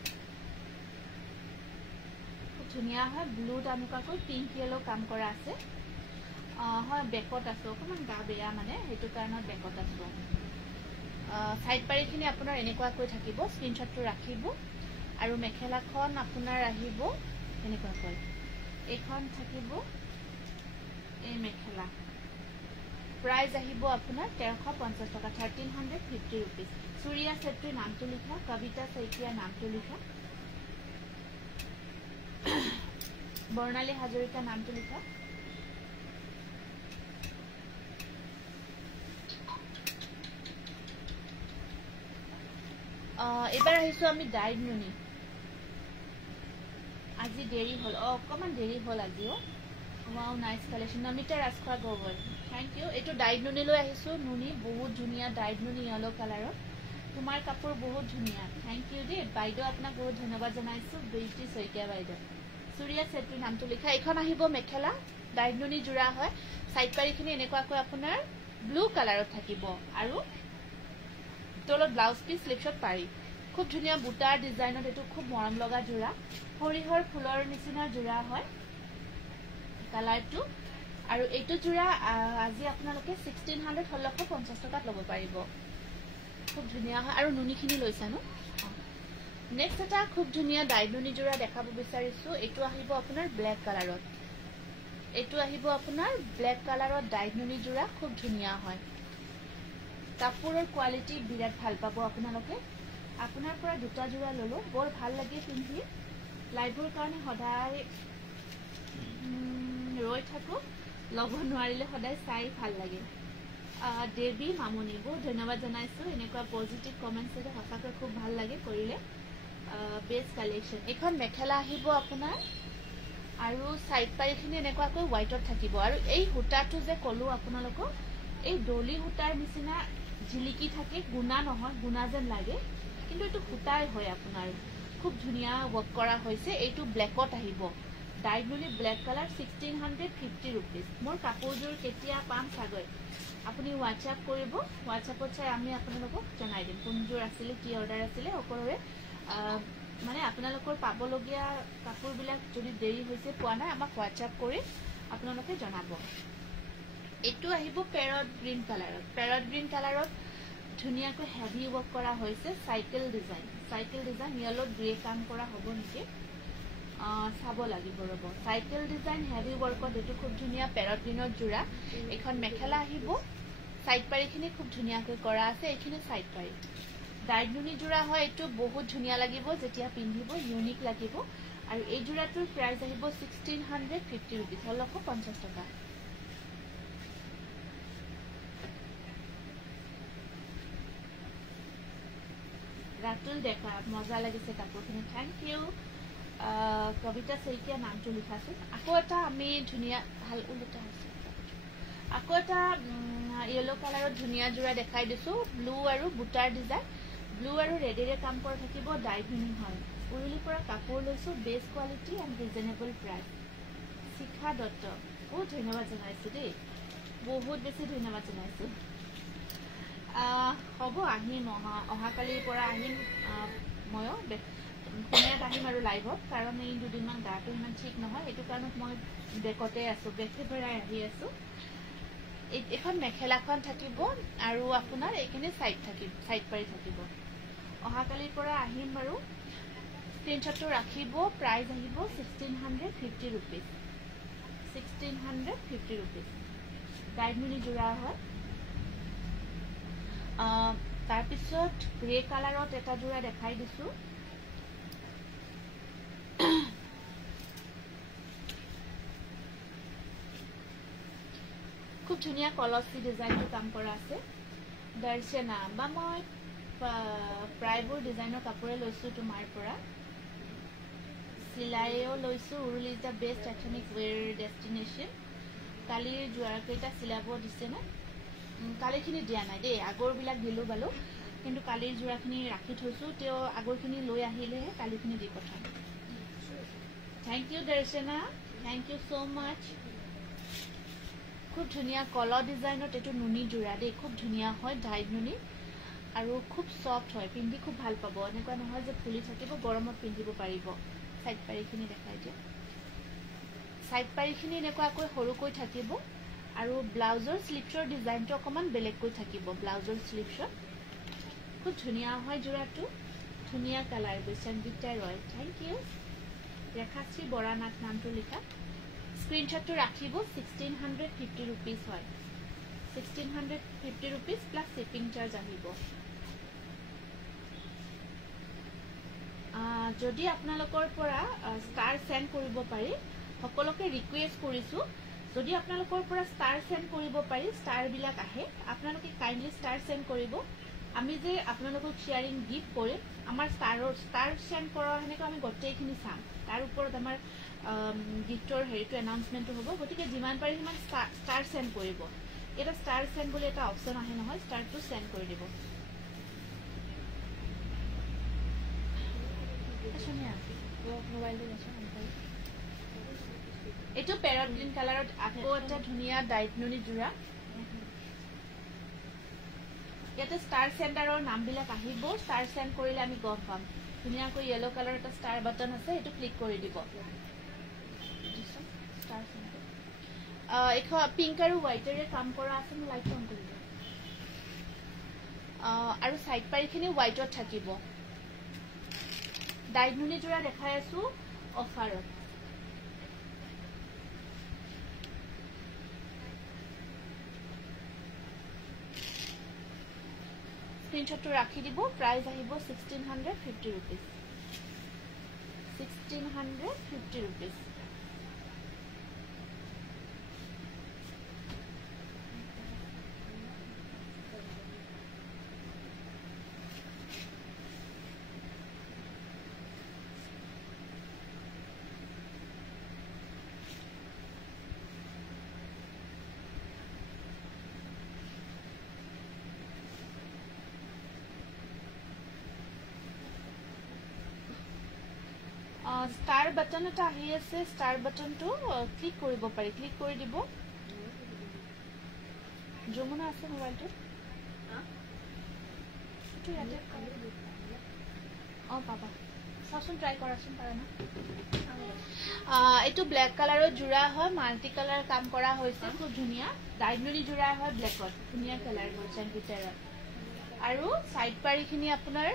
ধুনিয়া হয় ব্লু টানুকাকৈ পিংক ইয়েলো কাম কৰা আছে হয় বেকত আছে অকমান গা বেয়া মানে হেতু কাৰণত বেকত আছে সাইড পাৰিখিনি আপোনাৰ এনেকুৱাকৈ থাকিব স্ক্ৰিনশ্বটটো ৰাখিব আৰু মেখেলাখন আপোনাৰ আহিব এনেকুৱাকৈ এখন থাকিব এই মেখেলা প্ৰাইস আহিব আপোনাৰ 1350 টকা 1350 rupees সূৰ্যা সেত্ৰী নামটো লিখা কবিতা শইকীয়া নামটো লিখা বৰ্ণালী হাজৰিকা নামটো লিখা এবাৰ আহিছো আমি ডাইড নুনি আজি দেৰি হল অকমান দেৰি হল আজিও wow nice collection Namita Rajkhowa Gogoi thank you এটো ডাইড নুনি লৈ আহিছো নুনি বহুত ধুনিয়া ডাইড নুনি ইয়েলো কালাৰত তোমাৰ কাপোৰ বহুত ধুনিয়া থ্যাংক ইউ দে বাইদেউ আপোনাক বহুত ধন্যবাদ জনাইছো বিউটি শইকীয়া বাইদেউ সূৰ্যা সেত্ৰী নামটো লিখা এখন আহিব মেখেলা ডাইড নুনি জোৰা হয় সাইড পাৰিখিনি এনেকুৱাকৈ আপোনাৰ ব্লু কালাৰত থাকিব আৰু তলত ব্লাউজ পিস স্লিপশট পাৰি খুব ধুনিয়া বুটাৰ ডিজাইনত এটো খুব মৰম লগা জোৰা হৰিহৰ ফুলৰ নিচিনা জোৰা হয় কালাৰটো আৰু এইটো জোৰা আজি আপোনালোকে 1650 টকাত ল'ব পাৰিব খুব ধুনিয়া হয় আৰু নুনিখিনি লৈছানো নেক্সট এটা খুব ধুনিয়া ডাইড নুনি জোৰা দেখাব বিচাৰিছো এটো আহিব আপোনাৰ ব্ল্যাক কালাৰত এটো আহিব আপোনাৰ ব্ল্যাক কালাৰত ডাইড নুনি জোৰা খুব ধুনিয়া হয় কাপোৰৰ কোৱালিটি বিৰাট ভাল পাব আপোনালোকে আপোনাৰ পৰা দুটা জোৰা ললো বৰ ভাল লাগে পিন্ধি লাইভৰ কাৰণে সদায় ৰৈ থাকো লব নোৱাৰিলে সদায় চাই ভাল লাগে দেৱী মামনি বহুত ধন্যবাদ জনাইছো এনেকুৱা পজিটিভ কমেন্টছ এটা হঠাতে খুব ভাল লাগে কৰিলে বেষ্ট কালেকশন এখন মেখেলা আহিব আপোনাৰ আৰু সাইড পাৰিখিনি এনেকুৱাকৈ হোৱাইটত থাকিব আৰু এই হুটাটো যে কলো আপোনালোকক এই ডলি হুটাৰ নিচিনা জিলিকি থাকে গুনা নহয় গুনা যেন লাগে কিন্তু এটো হুটাই হয় আপোনাৰ খুব ধুনিয়া ওয়াৰ্ক কৰা হৈছে এইটো ব্ল্যাকত আহিব ডাইড নুনি ব্ল্যাক কালাৰ 1650 rupees মোৰ কাপোৰজোৰ কেতিয়া পাম সাগৈ আপুনি WhatsApp কৰিব WhatsAppত চাই আমি আপোনালোকক জনাই দিম কোনজোৰ আছিল কি অৰ্ডাৰ আছিল ওপৰৰে মানে আপোনালোকৰ পাবলগীয়া কাপোৰবিলাক যদি দেৰি হৈছে পোৱা নাই আমাক WhatsApp কৰি আপোনালোকে জনাব এটো আহিব প্যাৰট গ্ৰীন কালাৰত ধুনিয়াকৈ হেভি ওয়াৰ্ক কৰা হৈছে সাইকেল ডিজাইন ইয়েলো গ্ৰে কাম কৰা হ'ব নেকি চাব লাগিব ৰব সাইকেল ডিজাইন হেভি ওয়াৰ্কত এটো খুব ধুনিয়া প্যাৰট গ্ৰীনৰ জোৰা এখন মেখেলা আহিব সাইড পাৰিখিনি খুব ধুনিয়াকৈ কৰা আছে এইখিনি সাইড পাৰি ডাইড নুনি জোৰা হয় এটো বহুত ধুনিয়া লাগিব যেতিয়া পিন্ধিব ইউনিক লাগিব আৰু এই জোৰাটোৰ প্ৰাইস আহিব 1650 rupees 1650 টকা ৰাতুল দেখা মজা লাগিছে কাপোৰখিনি থ্যাংক ইউ কবিতা শইকীয়া নামটো লিখাছো আকৌ এটা আমি ধুনিয়া ভাল উলটা আছে আকৌ এটা ইয়েলো কালাৰত ধুনিয়া জোৰা দেখাই দিছো ব্লু আৰু বুটাৰ ডিজাইন ব্লু আৰু ৰেডেৰে কাম কৰা থাকিব ডাইড নুনি হয় উৰুলিৰ পৰা কাপোৰ লৈছো best quality and reasonable price Shikha Dutta বহুত ধন্যবাদ জনাইছো দেই বহুত বেছি ধন্যবাদ জনাইছো হ'ব আহিম অহাকালিৰ পৰা আহিম ময়ো ফোনত আহিম আৰু লাইভত কাৰণ এই দুদিনমান গাটো ইমান ঠিক নহয় এটো কাৰণত মই বেকতে আছো বেকে ভৰাই আহি আছো এখন মেখেলাখন থাকিব আৰু আপোনাৰ এইখিনি সাইড পাৰি থাকিব অহাকালিৰ পৰা আহিম বাৰু স্ক্ৰিনশ্বটটো ৰাখিব প্ৰাইস আহিব 1650 rupees 1650 rupees ডাইমনি জোৰা হয় তাৰ পিছত গ্ৰে কালাৰত এটা জোৰা দেখাই দিছো খুব ধুনিয়া কলসি ডিজাইনটো কাম কৰা আছে দৰ্শনা বা মই প্ৰায়বোৰ ডিজাইনৰ কাপোৰে লৈছো তোমাৰ পৰা সিলাইও লৈছো Urul is the best ethnic wear destination কালি জোৰাকেইটা সিলাব দিছে না কালিখিনি দিয়া নাই দেই আগৰবিলাক দিলো বালো কিন্তু কালিৰ জোৰাখিনি ৰাখি থৈছো তেও আগৰখিনি লৈ আহিলেহে কালিখিনি দি পঠাম thank you Darshana thank you so much খুব ধুনিয়া কলা ডিজাইনত এটো নুনি জোৰা দেই খুব ধুনিয়া হয় ডাইড নুনি আৰু খুব সফট হয় পিন্ধি খুব ভাল পাব এনেকুৱা নহয় যে ফুলি থাকিব গৰমত পিন্ধিব পাৰিব সাইড পাৰিখিনি দেখাই দিয়া সাইড পাৰিখিনি এনেকুৱাকৈ সৰুকৈ থাকিব আৰু ব্লাউজৰ স্লিপছৰ ডিজাইনটো অকমান বেলেগকৈ থাকিব ব্লাউজৰ স্লিপছৰ খুব ধুনিয়া হয় জোৰাটো ধুনিয়া কালাৰ বিচনবিতা ৰয় থ্যাংক ইউ ৰেখাশ্ৰী বৰানাথ নামটো লিখা স্ক্ৰিনশ্বটটো ৰাখিব 1650 rupees হয় 1650 rupees প্লাস শিপিং চাৰ্জ আহিব যদি আপোনালোকৰ পৰা ষ্টাৰ সেন্ড কৰিব পাৰি সকলোকে ৰিকুৱেষ্ট কৰিছো যদি আপোনালোকৰ পৰা ষ্টাৰ সেন্ড কৰিব পাৰি ষ্টাৰ বিলাক আহে আপোনালোকে কাইন্ডলি ষ্টাৰ সেন্ড কৰিব আমি যে আপোনালোকক শেয়াৰিং গিফট কৰিম আমাৰ ষ্টাৰ সেন্ড কৰা হেনেকৈ আমি গোটেইখিনি চাম তাৰ ওপৰত আমাৰ গিফটৰ হেৰিটো এনাউন্সমেন্টটো হ'ব গতিকে যিমান পাৰি সিমান ষ্টাৰ সেন্ড কৰিব এটা ষ্টাৰ সেন্ড বুলি এটা অপচন আহে নহয় ষ্টাৰটো সেন্ড কৰি দিব এটো প্যাৰট গ্ৰীন কালাৰত আকৌ এটা ধুনিয়া ডাইট নুনি জোৰা ইয়াতে ষ্টাৰ সেন্টাৰৰ নামবিলাক আহিব ষ্টাৰ সেন্ড কৰিলে আমি গম পাম ধুনিয়াকৈ ইয়েলো কালাৰ এটা ষ্টাৰ বাটন আছে এটো ক্লিক কৰি দিব ষ্টাৰ সেন্টাৰ এখো পিংক আৰু হোৱাইটৰে কাম কৰা আছে মই লাইট অন কৰি দিম আৰু সাইড পাৰিখিনি হোৱাইটত থাকিব ডাইট নুনি জোৰা দেখাই আছো অফাৰত স্ক্ৰিনশ্বটটো ৰাখি দিব প্ৰাইস আহিব 1650 rupees 1650 rupees ষ্টাৰ বাটন এটা আহি আছে ষ্টাৰ বাটনটো ক্লিক কৰিব পাৰি ক্লিক কৰি দিব যমুনা আছে মোবাইলটো এটো ইয়াতে পাবা চাচোন ট্ৰাই কৰাচোন পাৰা না এটো ব্ল্যাক কালাৰৰ জোৰা হয় মাল্টি কালাৰ কাম কৰা হৈছে খুব ধুনিয়া ডাইমনি জোৰা হয় ব্ল্যাকত ধুনিয়া কালাৰ গোলচন ভিতৰত আৰু সাইড পাৰিখিনি আপোনাৰ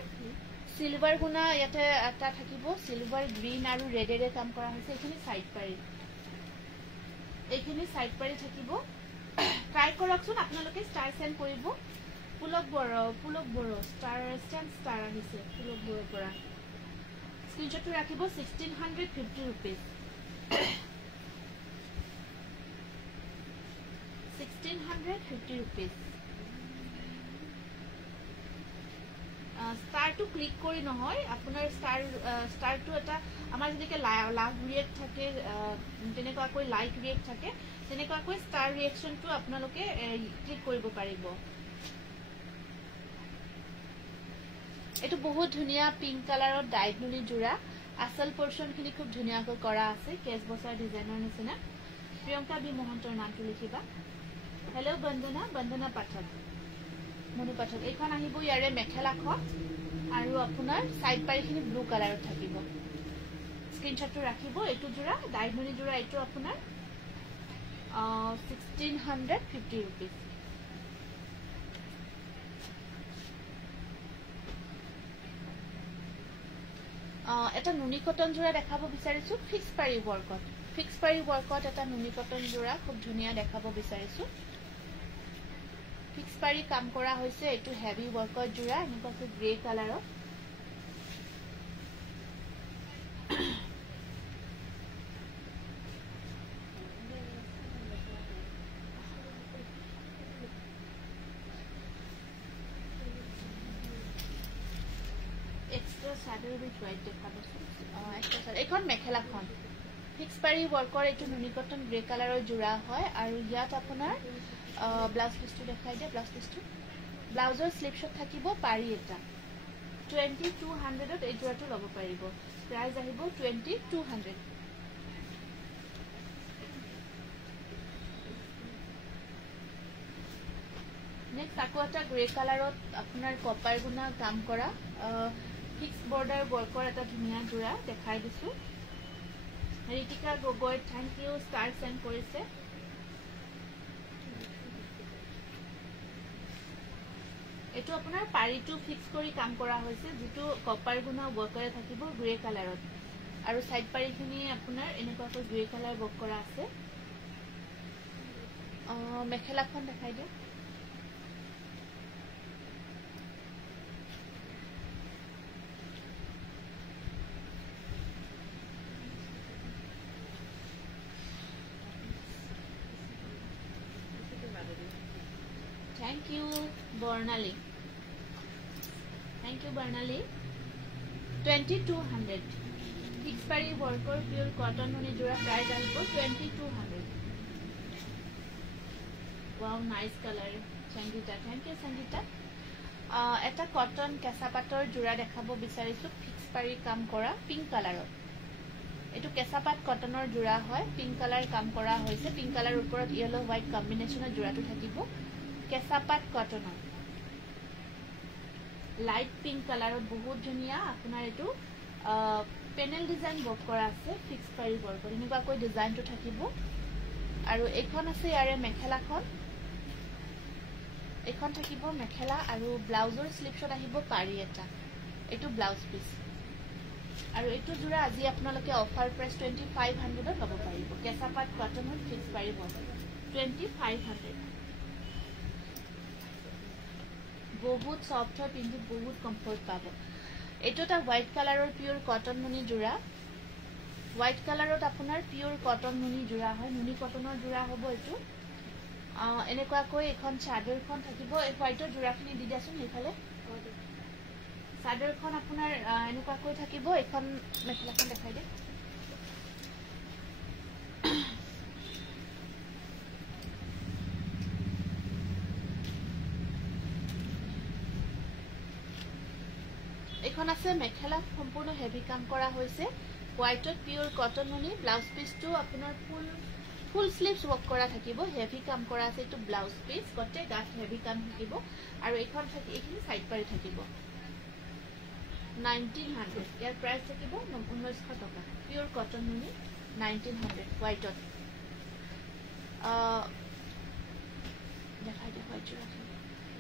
সিলভাৰ গুনা ইয়াতে এটা থাকিব সিলভাৰ গ্ৰীন আৰু ৰেডেৰে কাম কৰা হৈছে এখিনি সাইড পাৰি থাকিব ট্ৰাই কৰকচোন আপোনালোকে ষ্টাৰ সেন্ড কৰিব পুলক বড় ষ্টাৰ আহিছে পুলক বড়ৰ পৰা স্ক্ৰিনশ্বটটো ৰাখিব 1650 rupees 1650 rupees ষ্টাৰটো ক্লিক কৰি নহয় আপোনাৰ ষ্টাৰটো এটা আমাৰ যেনেকৈ লাভ ৰিয়েক্ট থাকে তেনেকুৱাকৈ লাইক ৰিয়েক্ট থাকে তেনেকুৱাকৈ ষ্টাৰ ৰিয়েকশ্যনটো আপোনালোকে ক্লিক কৰিব পাৰিব এটো বহুত ধুনিয়া পিংক কালাৰৰ ডাইট নুনি জোৰা আসল পোৰ্শনখিনি খুব ধুনিয়াকৈ কৰা আছে কেছ বছৰ ডিজাইনৰ নিচিনা প্ৰিয়ংকা বি মহন্তৰ নামটো লিখিবা হেল্ল' বন্দনা পাঠক মনু পাঠক এইখন আহিব ইয়াৰে মেখেলাখন আৰু আপোনাৰ সাইড পাৰিখিনি ব্লু কালাৰত থাকিব স্ক্ৰিনশ্বটটো ৰাখিব এটো জোৰা ডাইট নুনি জোৰা এটো আপোনাৰ 1650 rupees এটা নুনি কটন জোৰা দেখাব বিচাৰিছো ফিক্স পাৰি ৱৰ্কত এটা নুনি কটন জোৰা খুব ধুনীয়া দেখাব বিচাৰিছো ফিক্স পাৰি কাম কৰা হৈছে এটো হেভি ৱৰ্কত জোৰা এনেকুৱা গ্ৰে কালাৰৰ extra saddle with white দেখাবছো extra saddle এখন মেখেলাখন ফিক্স পাৰি ৱৰ্কৰ এটো নুনি কটন গ্ৰে কালাৰৰ জোৰা হয় আৰু ইয়াত আপোনাৰ ব্লাউজ পিছটো দেখাই দিয়া ব্লাউজৰ স্লিপছত থাকিব পাৰি এটা 2200 ত এই জোৰাটো ল'ব পাৰিব প্ৰাইস আহিব 2200 নেক্সট আকৌ এটা গ্ৰে কালাৰত আপোনাৰ কপাৰ গুণা কাম কৰা ফিক্স বৰ্ডাৰ ৱৰ্কৰ এটা ধুনীয়া জোৰা দেখাই দিছো Ritika Gogoi thank you star send কৰিছে এটো আপোনাৰ পাৰিটো ফিক্স কৰি কাম কৰা হৈছে যেটো কপাৰ গুণা ৱৰ্কৰে থাকিব গ্ৰে কালাৰত আৰু সাইড পাৰিখিনি আপোনাৰ এনেকুৱাকৈ গ্ৰে কালাৰ ৱৰ্ক কৰা আছে মেখেলাখন দেখাই দিও Thank you, Barnali. 2200. Fix pari worker pure cotton noni jura price ahibo 2200. Wow, nice color. Sangeeta, thank you, Sangeeta. Eta cotton kesa pator jura dekhabo bisarisu fix pari kam kora pink color. Etu kesa pat cottonor jura hoy pink color kam kora hoise pink color uporot yellow white combination jura tu thakibo. কেসাপাত কটনৰ light pink কালাৰত বহুত ধুনিয়া আপোনাৰ এটো panel design work কৰা আছে fix পাৰি work এনেকুৱা কৈ ডিজাইনটো থাকিব আৰু এখন আছে ইয়াৰে মেখেলাখন এখন থাকিব মেখেলা আৰু ব্লাউজৰ স্লিপছত আহিব পাৰি এটা এটো ব্লাউজ পিস আৰু এটো জোৰা আজি আপোনালোকে অফাৰ প্ৰাইস 2500 ত ল'ব পাৰিব কেসাপাত কটনৰ ফিক্স পাৰি ৱৰ্ক 2500 বহুত সফট হয় পিন্ধি বহুত কমফৰ্ট পাব এটো এটা হোয়াইট কালাৰৰ পিওৰ কটন নুনি জোৰা হোয়াইট কালাৰত আপোনাৰ পিওৰ কটন নুনি জোৰা হয় নুনি কটনৰ জোৰা হ'ব এটো এনেকুৱা কৈ এখন চাদৰখন থাকিব এই হোয়াইটৰ জোৰাখিনি দি দিয়াচোন এইফালে চাদৰখন আপোনাৰ এনেকুৱা কৈ থাকিব এখন মেখেলাখন দেখাই দে এখন আছে মেখেলা সম্পূৰ্ণ হেভি কাম কৰা হৈছে হোয়াইটত পিওৰ কটন নুনি ব্লাউজ পিসটো আপোনাৰ ফুল স্লিভস ৱৰ্ক কৰা থাকিব হেভি কাম কৰা আছে এটো ব্লাউজ পিস গটে গাত হেভি কাম থাকিব আৰু এখন থাকি এখিনি সাইড পাৰি থাকিব 1900 ইয়াৰ প্ৰাইস থাকিব 1900 টকা পিওৰ কটন নুনি 1900 হোয়াইটত দেখাই দিয়া হোয়াইট জোৰা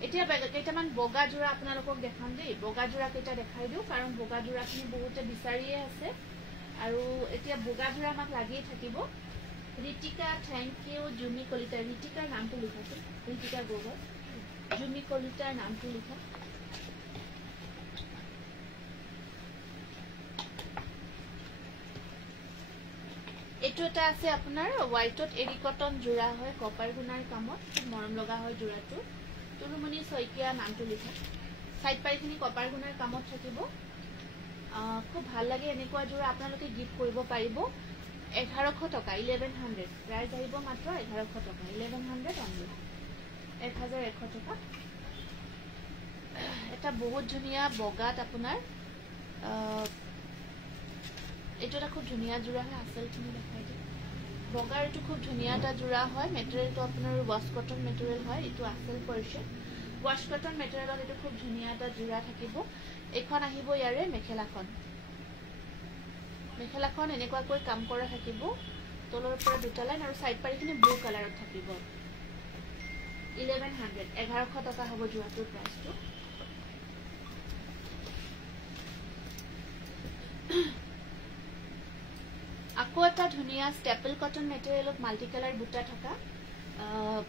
এতিয়া কেইটামান বগা জোৰা আপোনালোকক দেখাম দেই বগা জোৰা কেইটা দেখাই দিও কাৰণ বগা জোৰাখিনি বহুতে বিচাৰিয়ে আছে আৰু এতিয়া বগা জোৰা আমাক লাগি থাকিব ৰিতিকা থ্যাংক ইউ জুমি কলিতা ৰিতিকাৰ নামটো লিখাছে ৰিতিকা গগৈ জুমি কলিতাৰ নামটো লিখা এটো এটা আছে আপোনাৰ হোয়াইটত এৰি কটন জোৰা হয় কপাৰ গুণাৰ কামত মৰম লগা হয় জোৰাটো তুলুমনি সৈকিয়া নামটো লিখা সাইড পাৰিখিনি কপাৰ গুণাৰ কামত থাকিব খুব ভাল লাগে এনেকুৱা জোৰা আপোনালোকে গিফট কৰিব পাৰিব 1100 টকা 1100 প্ৰাইস আহিব মাত্ৰ 1100 টকা 1100 অনলি 1100 টকা এটা বহুত ধুনিয়া বগাত আপোনাৰ এটো এটা খুব ধুনিয়া জোৰা হয় আসলখিনি দেখাই দিই বগাৰ এটো খুব ধুনিয়া এটা জোৰা হয় মেটেৰিয়েলটো আপোনাৰ ওয়াশ কটন মেটেৰিয়েল হয় এটো আসল পৰ্চন ওয়াশ কটন মেটেৰিয়েলত এটো খুব ধুনিয়া এটা জোৰা থাকিব এখন আহিব ইয়াৰে মেখেলাখন এনেকুৱা কৈ কাম কৰা থাকিব তলৰ পৰা দুটা লাইন আৰু সাইড পাৰিখিনি ব্লু কালাৰত থাকিব 1100 টকা হ'ব জোৰাটোৰ প্ৰাইসটো এটা ধুনিয়া স্টেপল কটন মেটেৰিয়েলত মাল্টি কালাৰ বুটা থকা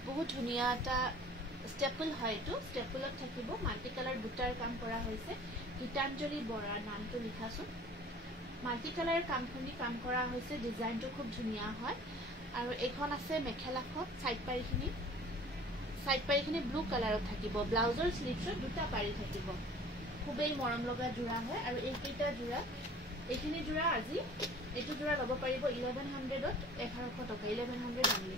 বহুত ধুনিয়া এটা স্টেপল হয় এটো স্টেপলত থাকিব মাল্টি কালাৰ বুটাৰ কাম কৰা হৈছে গীতাঞ্জলি বৰাৰ নামটো লিখাছো মাল্টি কালাৰ কামখনি কাম কৰা হৈছে ডিজাইনটো খুব ধুনিয়া হয় আৰু এখন আছে মেখেলাখন সাইড পাৰিখিনি ব্লু কালাৰত থাকিব ব্লাউজৰ স্লিভছত দুটা পাৰি থাকিব খুবেই মৰম লগা জোৰা হয় আৰু এইকেইটা জোৰা এইখিনি জোৰা আজি এইটো জোৰা লব পাৰিব 1100 ত 1100 টকা 1100 অনলি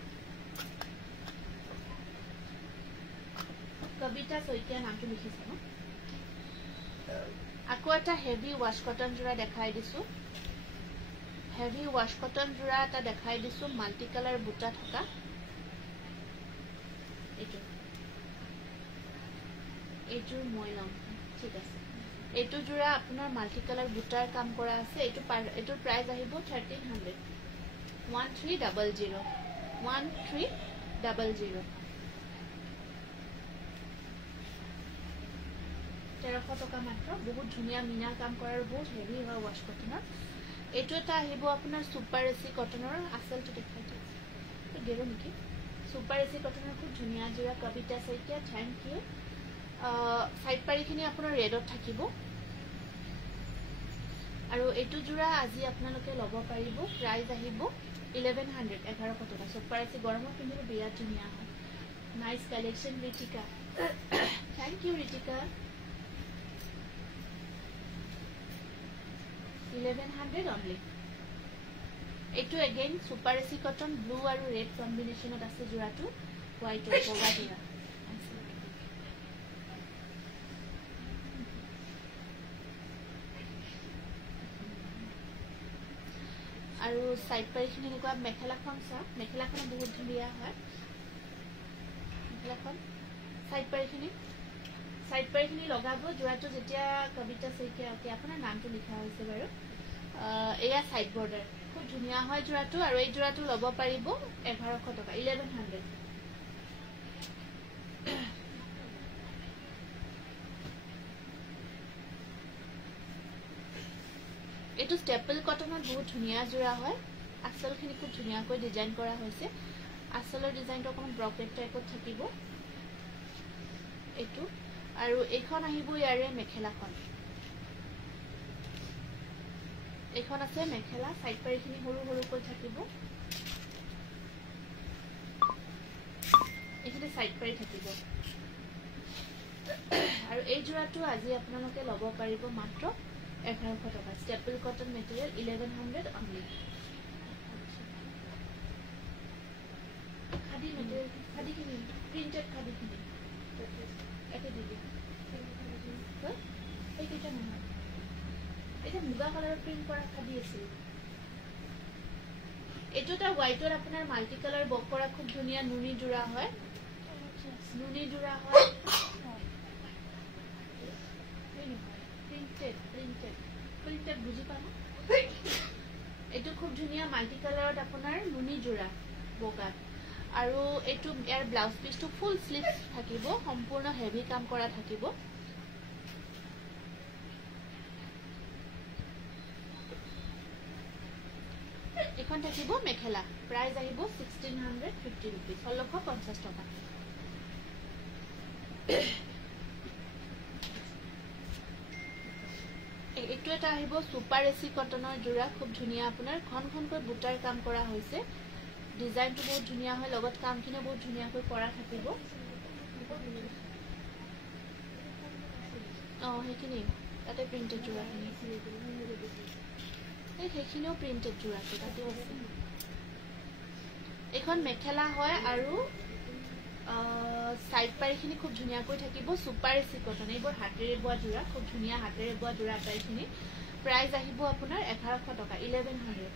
কবিতা সৈকিয়া নামটো লিখিছে ন আকৌ এটা হেভি ওয়াশ কটন জোৰা দেখাই দিছো হেভি ওয়াশ কটন জোৰা এটা দেখাই দিছো মাল্টি কালাৰ বুটা থকা এইটো মই লম ঠিক আছে এইটো জোৰা আপোনাৰ মাল্টি কালাৰ বুটাৰ কাম কৰা আছে এইটো প্ৰাইস আহিব 1300 1300 1300 টকা মাত্ৰ বহুত ধুনিয়া মিনা কাম কৰাৰ বহুত হেভি হয় ওয়াশ কটনৰ এইটো এটা আহিব আপোনাৰ সুপাৰ এসি কটনৰ আসলটো দেখাই দিম গেৰো নেকি সুপাৰ এসি কটনৰ খুব ধুনিয়া জোৰা কবিতা সৈকিয়া থ্যাংক ইউ সাইড পাৰিখিনি আপোনাৰ ৰেডত থাকিব আৰু এইটো জোৰা আজি আপোনালোকে লব পাৰিব প্ৰাইস আহিব 1100 টকা সুপাৰ এসি গৰমত পিন্ধিব বিৰাট ধুনিয়া হয় nice collection Ritika thank you Ritika 1100 only এইটো again super AC cotton blue আৰু red combinationত আছে জোৰাটো white আৰু বগা জোৰা আৰু সাইড পাৰিখিনি এনেকুৱা মেখেলাখন বহুত ধুনিয়া হয় মেখেলাখন সাইড পাৰিখিনি লগাব জোৰাটো যেতিয়া কবিতা সৈকিয়া ওকে আপোনাৰ নামটো লিখা হৈছে বাৰু এয়া সাইড বৰ্ডাৰ খুব ধুনিয়া হয় জোৰাটো আৰু এই জোৰাটো লব পাৰিব 1100 টকা 1100 এইটো স্টেপল কটনত বহুত ধুনিয়া জোৰা হয় আসলখিনি খুব ধুনিয়াকৈ ডিজাইন কৰা হৈছে আসলৰ ডিজাইনটো অকমান ব্ৰকেট টাইপত থাকিব এইটো আৰু এখন আহিব ইয়াৰে মেখেলাখন এখন আছে মেখেলা সাইড পাৰিখিনি সৰু থাকিব এখিনি সাইড পাৰি থাকিব আৰু এই জোৰাটো আজি আপোনালোকে লব পাৰিব মাত্ৰ 1100 টকা staple cotton material 1100 only khadi material khadi কিনি প্ৰিন্টেড খাদি কিনি একে দিবি এই কিটা নহয় এটা মুগা কালাৰৰ প্ৰিন্ট কৰা খাদি আছে এটো এটা হোয়াইটৰ আপোনাৰ মাল্টি কালাৰ বক কৰা খুব ধুনিয়া নুনি জোৰা হয় প্ৰিন্টেড বুজি পানো এটো খুব ধুনিয়া মাল্টি কালাৰত আপোনাৰ নুনি জোৰা বগা আৰু এটো ইয়াৰ ব্লাউজ পিসটো ফুল স্লিভ থাকিব সম্পূৰ্ণ হেভি কাম কৰা থাকিব এখন থাকিব মেখেলা প্ৰাইস আহিব 1650 rupees 1650 টকা এইটো এটা আহিব সুপাৰ এসি কটনৰ জোৰা খুব ধুনিয়া আপোনাৰ ঘনকৈ বুটাৰ কাম কৰা হৈছে ডিজাইনটো বহুত ধুনিয়া হয় লগত কামখিনি বহুত ধুনিয়াকৈ কৰা থাকিব হেখিনি তাতে প্ৰিন্টেড জোৰা হেখিনিও প্ৰিন্টেড জোৰা তাতে আছে এখন মেখেলা হয় আৰু সাইড পাৰিখিনি খুব ধুনিয়াকৈ থাকিব সুপাৰ এসি কটন এইবোৰ হাতেৰে বোৱা জোৰা খুব ধুনিয়া হাতেৰে বোৱা জোৰা পাৰিখিনি প্ৰাইস আহিব আপোনাৰ 1100 টকা 1100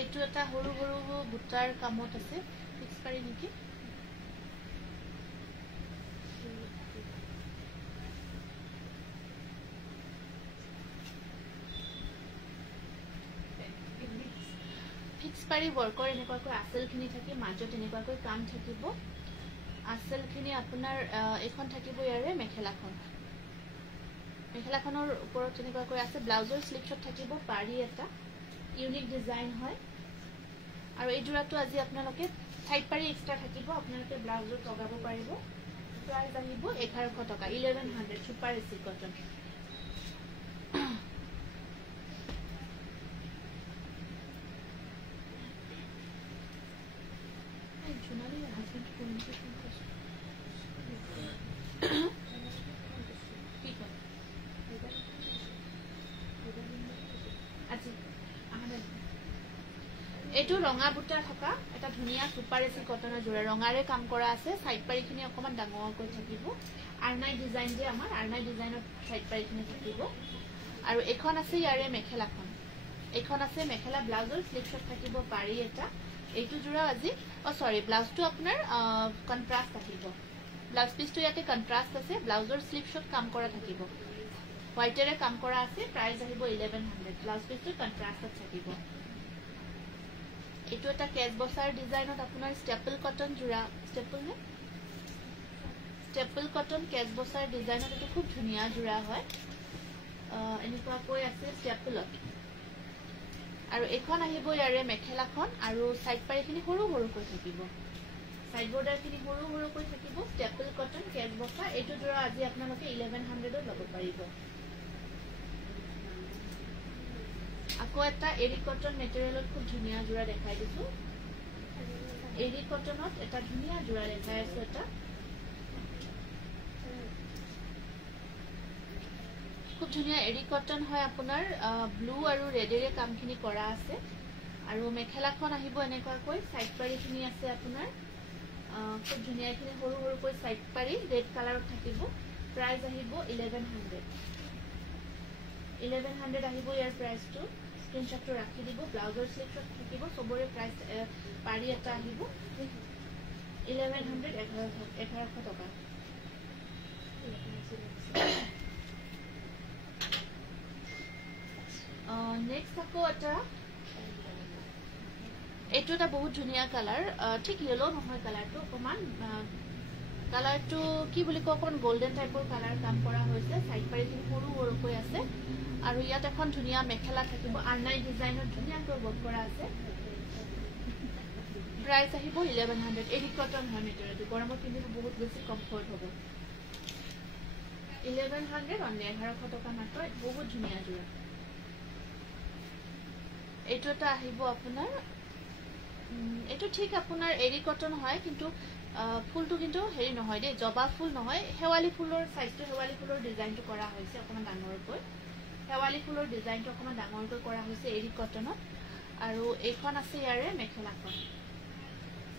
এইটো এটা সৰু বুটাৰ কামত আছে ফিক্স পাৰি নেকি ফিক্স পাৰি ওয়াৰ্কৰ এনেকুৱাকৈ আসলখিনি থাকি মাজত এনেকুৱাকৈ কাম থাকিব আসলখিনি আপোনাৰ এখন থাকিব ইয়াৰে মেখেলাখন মেখেলাখনৰ ওপৰত তেনেকুৱাকৈ আছে ব্লাউজৰ স্লিপছত থাকিব পাৰি এটা ইউনিক ডিজাইন হয় আৰু এই জোৰাটো আজি আপোনালোকে সাইড পাৰি এক্সট্ৰা থাকিব আপোনালোকে ব্লাউজত লগাব পাৰিব প্ৰাইস আহিব 1100 টকা 1100 সুপাৰ এসি কটন জুনালি হাজবেন্ড কোন এটো ৰঙা বুটা থকা এটা ধুনিয়া সুপাৰ এসি কটনৰ জোৰা ৰঙাৰে কাম কৰা আছে সাইড পাৰিখিনি অকমান ডাঙৰকৈ থাকিব আৰনাই ডিজাইন যে আমাৰ আৰনাই ডিজাইনৰ সাইড পাৰিখিনি থাকিব আৰু এখন আছে ইয়াৰে মেখেলাখন এখন আছে মেখেলা ব্লাউজৰ স্লিপছত থাকিব পাৰি এটা এইটো জোৰা আজি সৰি ব্লাউজটো আপোনাৰ কন্ট্ৰাস্ট থাকিব ব্লাউজ পিসটো ইয়াতে কন্ট্ৰাস্ট আছে ব্লাউজৰ স্লিপছত কাম কৰা থাকিব হোৱাইটেৰে কাম কৰা আছে প্ৰাইস আহিব 1100 ব্লাউজ পিসটো কন্ট্ৰাস্টত থাকিব এটো এটা কেজ বসাৰ ডিজাইনত আপোনাৰ ষ্টেপল কটন জোৰা ষ্টেপল নে ষ্টেপল কটন কেজ বসাৰ ডিজাইনত এটো খুব ধুনিয়া জোৰা হয় এনেকুৱা কৈ আছে ষ্টেপলত আৰু এখন আহিব ইয়াৰে মেখেলাখন আৰু সাইড পাৰিখিনি সৰু সৰুকৈ থাকিব সাইড বৰ্ডাৰখিনি সৰু সৰুকৈ থাকিব ষ্টেপল কটন কেজ বসা এটো জোৰা আজি আপোনালোকে 1100 ত ল'ব পাৰিব আকৌ এটা এৰি কটন মেটেৰিয়েলত খুব ধুনিয়া জোৰা দেখাই দিছো এৰি কটনত এটা ধুনিয়া জোৰা দেখাই আছে এটা খুব ধুনিয়া এৰি কটন হয় আপোনাৰ ব্লু আৰু ৰেডেৰে কামখিনি কৰা আছে আৰু মেখেলাখন আহিব এনেকুৱাকৈ সাইড পাৰিখিনি আছে আপোনাৰ খুব ধুনিয়াখিনি সৰু সৰুকৈ সাইড পাৰি ৰেড কালাৰত থাকিব প্ৰাইস আহিব 1100 আহিব ইয়াৰ প্ৰাইসটো স্ক্ৰিনশ্বটটো ৰাখি দিব ব্লাউজৰ স্লিপছত থাকিব সবৰে প্ৰাইস পাৰি এটা আহিব 1100 1100 টকা নেক্সট আকৌ এটা এটো এটা বহুত ধুনিয়া কালাৰ ঠিক ইয়েলো নহয় কালাৰটো অকমান কালাৰটো কি বুলি কয় অকমান গোল্ডেন টাইপৰ কালাৰ কাম কৰা হৈছে সাইড পাৰিখিনি সৰু সৰুকৈ আছে আৰু ইয়াত এখন ধুনিয়া মেখেলা থাকিব আৰনাই ডিজাইনৰ ধুনিয়াকৈ ওৱৰ্ক কৰা আছে প্ৰাইস আহিব 1100 এৰি কটন হয় মেটেৰিয়েলটো গৰমত পিন্ধিব বহুত বেছি কমফৰ্ট হ'ব 1100 অন 1100 টকা মাত্ৰ বহুত ধুনিয়া জোৰা এটো এটা আহিব আপোনাৰ এটো ঠিক আপোনাৰ এৰি কটন হয় কিন্তু ফুলটো কিন্তু হেৰি নহয় দে জবা ফুল নহয় হেৱালি ফুলৰ সাইজটো হেৱালি ফুলৰ ডিজাইনটো কৰা হৈছে অকমান ডাঙৰকৈ হেৱালি ফুলৰ ডিজাইনটো অকমান ডাঙৰকৈ কৰা হৈছে এৰি কটনত আৰু এইখন আছে ইয়াৰে মেখেলাখন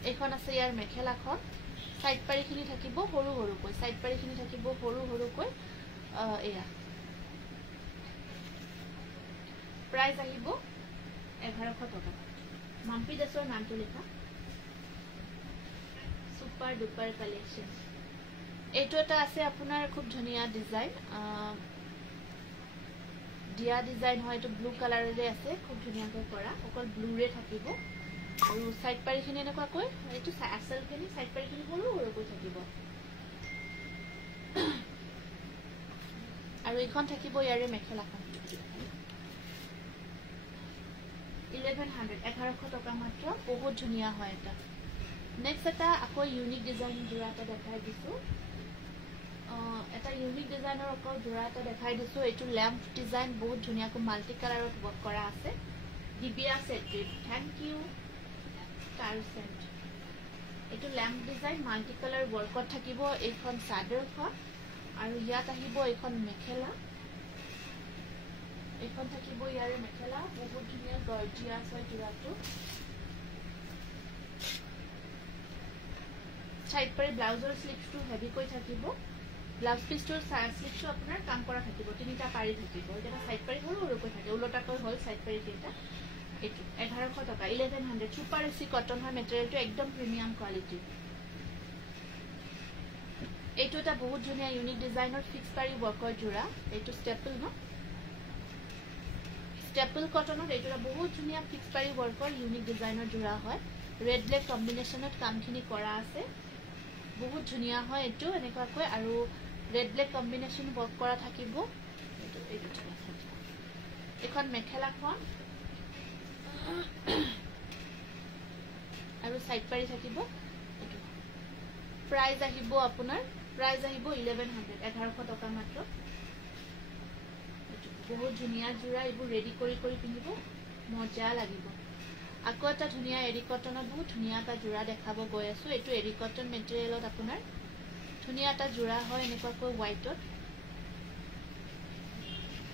এইখন আছে ইয়াৰ মেখেলাখন সাইড পাৰিখিনি থাকিব সৰু সৰুকৈ সাইড পাৰিখিনি থাকিব সৰু সৰুকৈ এয়া প্ৰাইস আহিব 1100 টকা মাম্পি দাসৰ নামটো লিখা সুপাৰ ডুপাৰ কালেকশন এটো এটা আছে আপোনাৰ খুব ধুনিয়া ডিজাইন দিয়া ডিজাইন হয় এটো ব্লু কালাৰৰে আছে খুব ধুনিয়াকৈ কৰা অকল ব্লুৰে থাকিব আৰু সাইড পাৰিখিনি এনেকুৱা কৈ এটো আসলখিনি সাইড পাৰিখিনি সৰু সৰুকৈ থাকিব আৰু এইখন থাকিব ইয়াৰে মেখেলাখন 1100 টকা মাত্ৰ বহুত ধুনিয়া হয় এটা নেক্সট এটা আকৌ ইউনিক ডিজাইন জোৰা এটা দেখাই দিছো এটা ইউনিক ডিজাইনৰ আকৌ জোৰা এটা দেখাই দিছো এটো ল্যাম্প ডিজাইন বহুত ধুনিয়াকৈ মাল্টি কালাৰত ওৱৰ্ক কৰা আছে দিবিয়া সেট্ৰিপ থ্যাংক ইউ টাৰসেন্ট এটো ল্যাম্প ডিজাইন মাল্টি কালাৰ ওৱৰ্কত থাকিব এইখন চাদৰখন আৰু ইয়াত আহিব এইখন মেখেলা এইখন থাকিব ইয়াৰে মেখেলা বহুত ধুনিয়া গৰ্জিয়াছ হয় জোৰাটো সাইড পাৰি ব্লাউজৰ স্লিপটো হেভিকৈ থাকিব ব্লাউজ পিসটোৰ স্লিপটো আপোনাৰ কাম কৰা থাকিব তিনিটা পাৰি থাকিব এটা সাইড পাৰি সৰু সৰুকৈ থাকে উলটাকৈ হ'ল সাইড পাৰি কেইটা এটো 1100 টকা 1100 সুপাৰ এসি কটন হয় মেটেৰিয়েলটো একদম প্ৰিমিয়াম কোৱালিটি এটো এটা বহুত ধুনিয়া ইউনিক ডিজাইনৰ ফিক্স পাৰি ওৱৰ্কৰ জোৰা এটো ষ্টেপল ন ষ্টেপল কটনত এটো বহুত ধুনিয়া ফিক্স পাৰি ওৱৰ্কৰ ইউনিক ডিজাইনৰ জোৰা হয় ৰেড ব্লেক কম্বিনেশনত কামখিনি কৰা আছে বহুত ধুনিয়া হয় এটো এনেকুৱাকৈ আৰু ৰেড ব্লেক কম্বিনেশন ওৱৰ্ক কৰা থাকিব এখন মেখেলাখন আৰু সাইড পাৰি থাকিব প্ৰাইস আহিব আপোনাৰ প্ৰাইস আহিব 1100 টকা মাত্ৰ বহুত ধুনিয়া জোৰা এইবোৰ ৰেডি কৰি পিন্ধিব মজা লাগিব আকৌ এটা ধুনিয়া এৰি কটনৰ বহুত ধুনিয়া এটা জোৰা দেখাব গৈ আছো এটো এৰি কটন মেটেৰিয়েলত আপোনাৰ ধুনিয়া এটা জোৰা হয় এনেকুৱাকৈ হোৱাইটত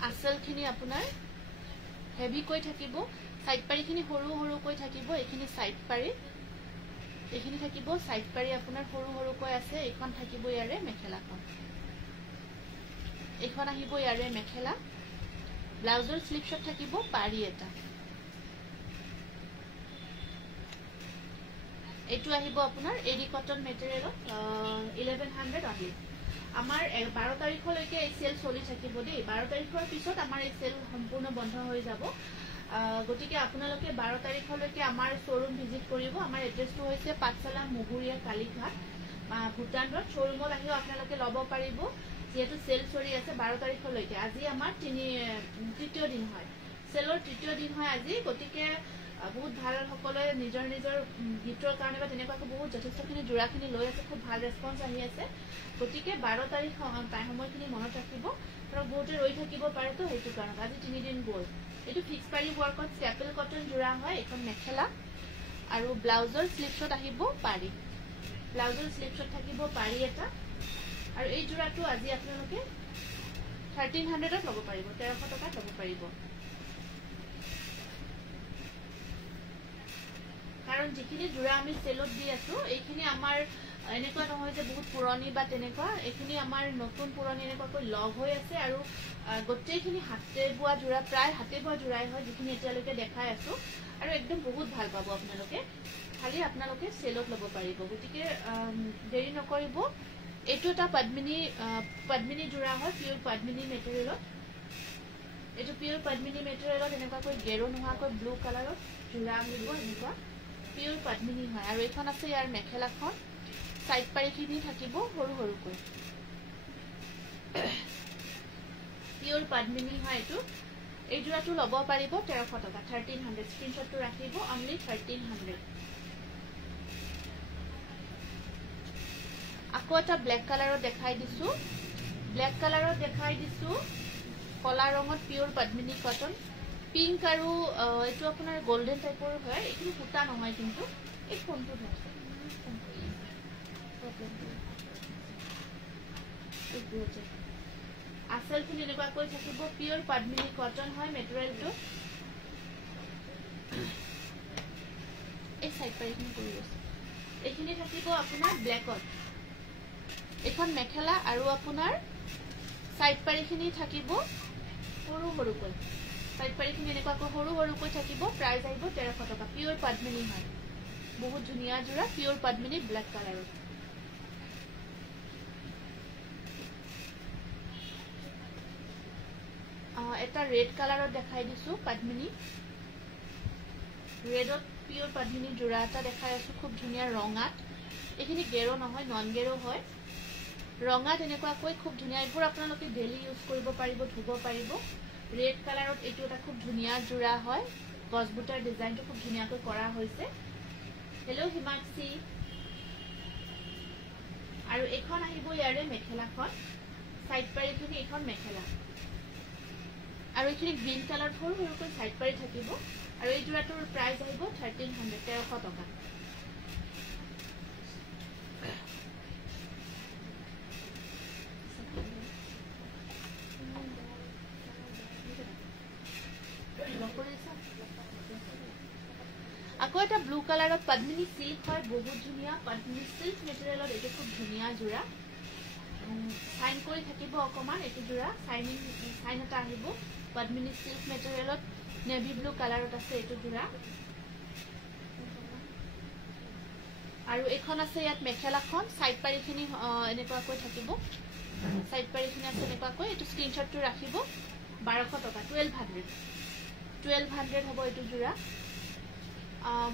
আসলখিনি আপোনাৰ হেভি কৈ থাকিব সাইড পাৰিখিনি সৰু সৰু কৈ থাকিব এখিনি সাইড পাৰি এখিনি থাকিব সাইড পাৰি আপোনাৰ সৰু সৰু কৈ আছে এখন থাকিব ইয়াৰে মেখেলাখন এখন আহিব ইয়াৰে মেখেলা ব্লাউজৰ স্লিপ শট থাকিব পাৰি এটা এটো আহিব আপোনাৰ এৰি কটন মেটেৰিয়েলত 1100 আহিব আমাৰ 12 তাৰিখলৈকে এই সেল চলি থাকিব দেই 12 তাৰিখৰ পিছত আমাৰ এই সেল সম্পূৰ্ণ বন্ধ হৈ যাব গটিকে আপোনালোকে 12 তাৰিখলৈকে আমাৰ শোৰুম ভিজিট কৰিব আমাৰ এড্ৰেছটো হৈছে পাঠশালা মুগুৰিয়া কালীঘাট ভুটান ৰোড শোৰুমত আহিও আপোনালোকে লব পাৰিব যেহেতু সেল চলি আছে 12 তাৰিখলৈকে আজি আমাৰ তৃতীয় দিন হয় সেলৰ তৃতীয় দিন হয় আজি গটিকে বহুত ভাল সকলে নিজৰ গিফটৰ কাৰণে বা তেনেকুৱাকৈ বহুত যথেষ্টখিনি জোৰাখিনি লৈ আছে খুব ভাল ৰেসপন্স আহি আছে গটিকে 12 তাৰিখ সময়খিনি মনত ৰাখিব আৰু বহুতে ৰৈ থাকিব পাৰে তো হেতু কাৰণ আজি 3 দিন গ'ল এটো ফিক্স পাৰি ওয়াৰ্কত স্টেপল কটন জোৰা হয় এখন মেখেলা আৰু ব্লাউজৰ স্লিপ শট আহিব পাৰি ব্লাউজৰ স্লিপ শট থাকিব পাৰি এটা আৰু এই জোৰাটো আজি আপোনালোকে 1300 ত লব পাৰিব 1300 টকাত লব পাৰিব কাৰণ যিখিনি জোৰা আমি সেলত দি আছো এইখিনি আমাৰ এনেকুৱা নহয় যে বহুত পুৰণি বা তেনেকুৱা এইখিনি আমাৰ নতুন পুৰণি এনেকুৱাকৈ লগ হৈ আছে আৰু গোটেইখিনি হাতে বোৱা জোৰা প্ৰায় হাতে বোৱা জোৰাই হয় যিখিনি এতিয়ালৈকে দেখাই আছো আৰু একদম বহুত ভাল পাব আপোনালোকে খালি আপোনালোকে সেলত লব পাৰিব গতিকে দেৰি নকৰিব এটো এটা পদ্মিনী জোৰা হয় পিওৰ পদ্মিনী মেটেৰিয়েলত এটো পিওৰ পদ্মিনী মেটেৰিয়েলত এনেকুৱাকৈ গেৰো নোহাকৈ ব্লু কালাৰত জোৰা আহিব এনেকুৱা পিওৰ পদ্মিনী হয় আৰু এখন আছে ইয়াৰ মেখেলাখন সাইড পাৰিখিনি থাকিব সৰু সৰুকৈ পিওৰ পদ্মিনী হয় এটো এই জোৰাটো লব পাৰিব 1300 টকা 1300 স্ক্ৰিনশ্বটটো ৰাখিব অনলি 1300 আকৌ এটা ব্ল্যাক কালাৰত দেখাই দিছো কলা ৰঙত পিওৰ পদ্মিনী কটন পিঙ্ক আৰু এটো আপোনাৰ গোল্ডেন টাইপৰ হয় এটো পুতা নহয় কিন্তু এই ফোনটো আছে আসলখিনি এনেকুৱা কৈ থাকিব পিওৰ পদ্মিনী কটন হয় মেটেৰিয়েলটো এই সাইড পাৰিখিনি কৰি আছে এইখিনি থাকিব আপোনাৰ ব্ল্যাকত এখন মেখেলা আৰু আপোনাৰ সাইড পাৰিখিনি থাকিব সৰু সৰুকৈ সাইড পাৰিখিনি এনেকুৱাকৈ সৰু সৰুকৈ থাকিব প্ৰাইস আহিব 1300 টকা পিওৰ পদ্মিনী হয় বহুত ধুনিয়া জোৰা পিওৰ পদ্মিনী ব্ল্যাক কালাৰৰ এটা ৰেড কালাৰত দেখাই দিছো পদ্মিনী ৰেডত পিওৰ পদ্মিনী জোৰা এটা দেখাই আছো খুব ধুনিয়া ৰঙাত এখিনি গেৰো নহয় নন গেৰো হয় ৰঙাত এনেকুৱাকৈ খুব ধুনিয়া এইবোৰ আপোনালোকে ডেইলি ইউজ কৰিব পাৰিব ধুব পাৰিব ৰেড কালাৰত এটো এটা খুব ধুনিয়া জোৰা হয় গছবুটাৰ ডিজাইনটো খুব ধুনিয়াকৈ কৰা হৈছে হেল্ল হিমাক্ষী আৰু এখন আহিব ইয়াৰে মেখেলাখন সাইড পাৰিখিনি এখন মেখেলা আৰু এখিনি গ্ৰীন কালাৰ সৰু সৰুকৈ সাইড পাৰি থাকিব আৰু এই জোৰাটোৰ প্ৰাইস আহিব 1300 টকা আকৌ এটা ব্লু কালাৰত পদ্মিনী সিল্ক হয় বহুত ধুনিয়া পদ্মিনী সিল্ক মেটেৰিয়েলত এটো খুব ধুনিয়া জোৰা সাইন কৰি থাকিব অকমান এটো জোৰা সাইন এটা আহিব পদ্মিনী সিল্ক মেটেৰিয়েলত নেভি ব্লু কালাৰত আছে এটো জোৰা আৰু এখন আছে ইয়াত মেখেলাখন সাইড পাৰিখিনি এনেকুৱাকৈ থাকিব সাইড পাৰিখিনি আছে এনেকুৱাকৈ এটো স্ক্ৰিনশ্বটটো ৰাখিব 1200 টকা 1200 হ'ব এটো জোৰা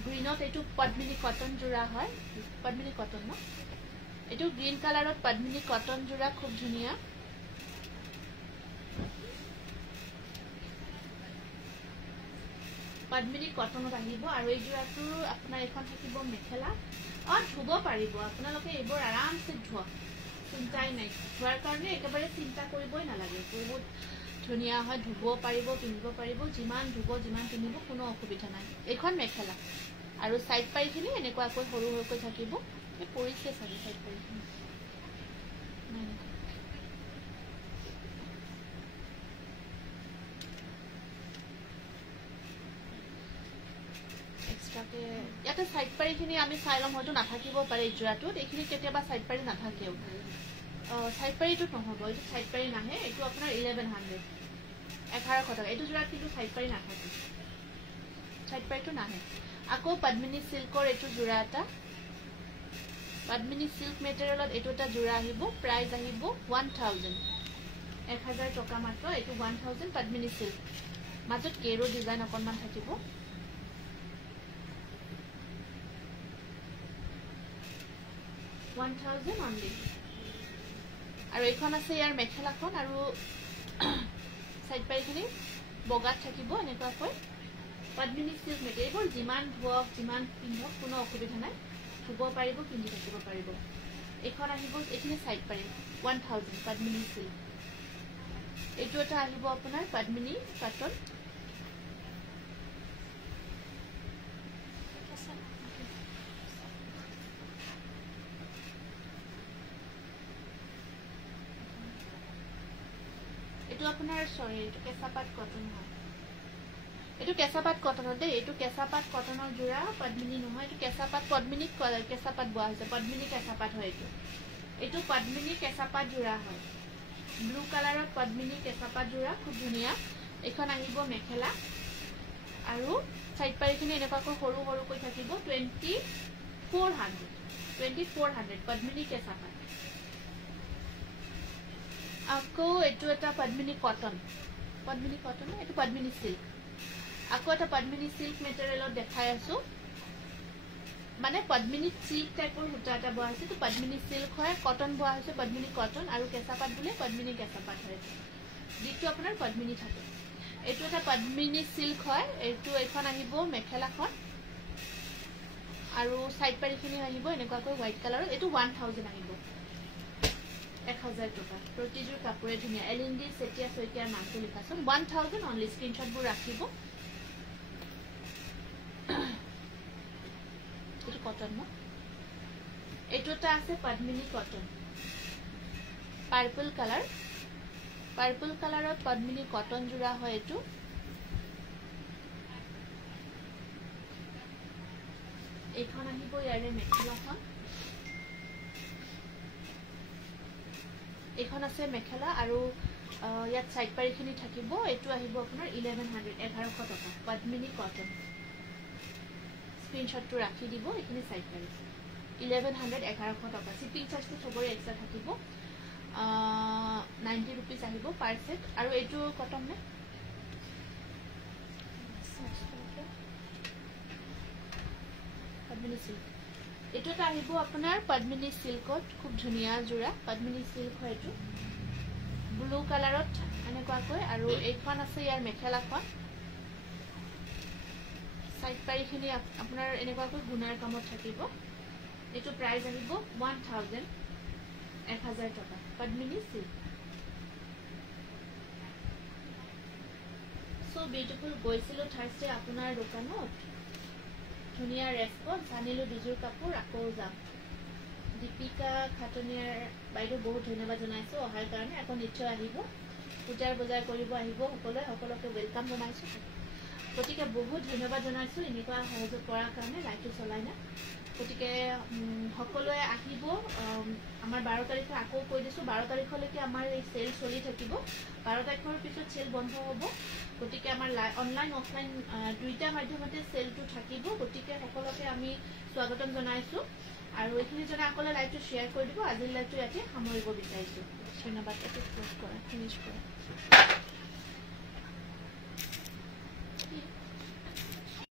গ্ৰীনত এটো পদ্মিনী কটন জোৰা হয় পদ্মিনী কটন ন এটো গ্ৰীন কালাৰত পদ্মিনী কটন জোৰা খুব ধুনিয়া পদ্মিনী কটনত আহিব আৰু এই জোৰাটো আপোনাৰ এখন থাকিব মেখেলা ধুব পাৰিব আপোনালোকে এইবোৰ আৰামছে ধুৱক চিন্তাই নাই ধোৱাৰ কাৰণে একেবাৰে চিন্তা কৰিবই নালাগে বহুত ধুনীয়া হয় ধুব পাৰিব পিন্ধিব পাৰিব যিমান ধুব যিমান পিন্ধিব কোনো অসুবিধা নাই এইখন মেখেলা আৰু সাইড পাইখিনি এনেকুৱাকৈ সৰু সৰুকৈ থাকিব এই পৰিছে চাগে সাইড পাইখিনি এক্সট্ৰাকে ইয়াতে সাইড পাইখিনি আমি চাই লম হয়তো নাথাকিব পাৰে এই জোৰাটোত এইখিনি কেতিয়াবা সাইড পাই নাথাকেও সাইড পাইটো নহব এইটো সাইড পাই নাহে এইটো আপোনাৰ 1100 1100 টকা এইটো জোৰাত কিন্তু সাইড পাই নাথাকে সাইড পাইটো নাহে আকৌ পদ্মিনী সিল্কৰ এইটো জোৰা এটা পদ্মিনী সিল্ক মেটেৰিয়েলত এইটো এটা জোৰা আহিব প্ৰাইস আহিব 1000 1000 টকা মাত্ৰ এইটো 1000 পদ্মিনী সিল্ক মাজত কেৰো ডিজাইন অকনমান থাকিব 1000 only আৰু এইখন আছে ইয়াৰ মেখেলাখন আৰু সাইড পাইখিনি বগাত থাকিব এনেকুৱাকৈ পদ্মিনী সিল্ক মেটেৰিয়েল যিমান ধুৱক যিমান পিন্ধক কোনো অসুবিধা নাই ধুব পাৰিব পিন্ধি থাকিব পাৰিব এইখন আহিব এইখিনি সাইড পাৰি 1000 পদ্মিনী সিল্ক এইটো এটা আহিব আপোনাৰ পদ্মিনী কটন এইটো আপোনাৰ সৰি এইটো কেঁচাপাত কটন হয় এইটো কেঁচাপাত কটনৰ দেই এইটো কেঁচাপাত কটনৰ জোৰা পদ্মিনী নহয় এইটো কেঁচাপাত পদ্মিনী কেঁচাপাত বোৱা হৈছে পদ্মিনী কেঁচাপাত হয় এইটো পদ্মিনী কেঁচাপাত জোৰা হয় ব্লু কালাৰত পদ্মিনী কেঁচাপাত জোৰা খুব ধুনীয়া এখন আহিব মেখেলা আৰু সাইড পাৰিখিনি এনেকুৱাকৈ সৰু সৰুকৈ থাকিব 2400 পদ্মিনী কেঁচাপাত আকৌ এইটো এটা পদ্মিনী কটন এইটো পদ্মিনী সিল্ক আকৌ এটা পদ্মিনী সিল্ক মেটেৰিয়েলত দেখাই আছো মানে পদ্মিনী সিল্ক টাইপৰ সূতা এটা বোৱা হৈছে তো পদ্মিনী সিল্ক হয় কটন বোৱা হৈছে পদ্মিনী কটন আৰু কেঁচাপাত বুলে পদ্মিনী কেঁচাপাত হয় যিটো আপোনাৰ পদ্মিনী থাকে এইটো এটা পদ্মিনী সিল্ক হয় এইটো এখন আহিব মেখেলাখন আৰু সাইড পাৰিখিনি আহিব এনেকুৱাকৈ হোৱাইট কালাৰত এইটো 1000 আহিব 1000 টকা প্ৰতিযোৰ কাপোৰে ধুনীয়া এলিন্দি সেটিয়া সৈকিয়াৰ নামটো লিখাছো 1000 অনলি স্ক্ৰিনশ্বটবোৰ ৰাখিব এইটো কটন ন এইটো এটা আছে পদ্মিনী কটন পাৰ্পল কালাৰত পদ্মিনী কটন জোৰা হয় এইটো এইখন আহিব ইয়াৰে মেখেলাখন এইখন আছে মেখেলা আৰু ইয়াত সাইড পাৰিখিনি থাকিব এইটো আহিব আপোনাৰ 1100 টকা পদ্মিনী কটন স্ক্ৰিনশ্বটটো ৰাখি দিব এইখিনি সাইড পাৰি 1100 টকা শিপিং চাৰ্জটো সবৰে এক্সট্ৰা থাকিব 90 रुपीस আহিব পাৰ সেট আৰু এইটো কটন নে পদ্মিনী সিল্ক এইটো এটা আহিব আপোনাৰ পদ্মিনী সিল্কত খুব ধুনীয়া জোৰা পদ্মিনী সিল্ক হয় এইটো ব্লু কালাৰত এনেকুৱাকৈ আৰু এইখন আছে ইয়াৰ মেখেলাখন সাইড পাৰিখিনি আপোনাৰ এনেকুৱাকৈ গুণাৰ কামত থাকিব এইটো প্ৰাইস আহিব 1000 টকা পদ্মিনী সিল্ক সো বিউটিফুল গৈছিলো থাৰ্সডে আপোনাৰ দোকানত ধুনীয়া ৰেসপন্স আনিলো দুজোৰ কাপোৰ আকৌ যাম দীপিকা খাটনিয়াৰ বাইদেউ বহুত ধন্যবাদ জনাইছো অহাৰ কাৰণে আকৌ নিশ্চয় আহিব পূজাৰ বজাৰ কৰিব আহিব সকলোকে ওয়েলকাম জনাইছো গতিকে বহুত ধন্যবাদ জনাইছো এনেকুৱা সহযোগ কৰাৰ কাৰণে লাইভটো চলাই না গতিকে সকলোৱে আহিব আমাৰ 12 তাৰিখে আকৌ কৈ দিছো 12 তাৰিখলৈকে আমাৰ এই সেল চলি থাকিব 12 তাৰিখৰ পিছত সেল বন্ধ হ'ব গতিকে আমাৰ অনলাইন অফলাইন দুইটা মাধ্যমতে সেলটো থাকিব গতিকে সকলোকে আমি স্বাগতম জনাইছো আৰু এইখিনি জনা আকলে লাইভটো শেয়াৰ কৰি দিব আজি লাইভটো ইয়াতে সামৰিব বিচাৰিছো ধন্যবাদ এটো ক্লোজ কৰা ফিনিশ কৰা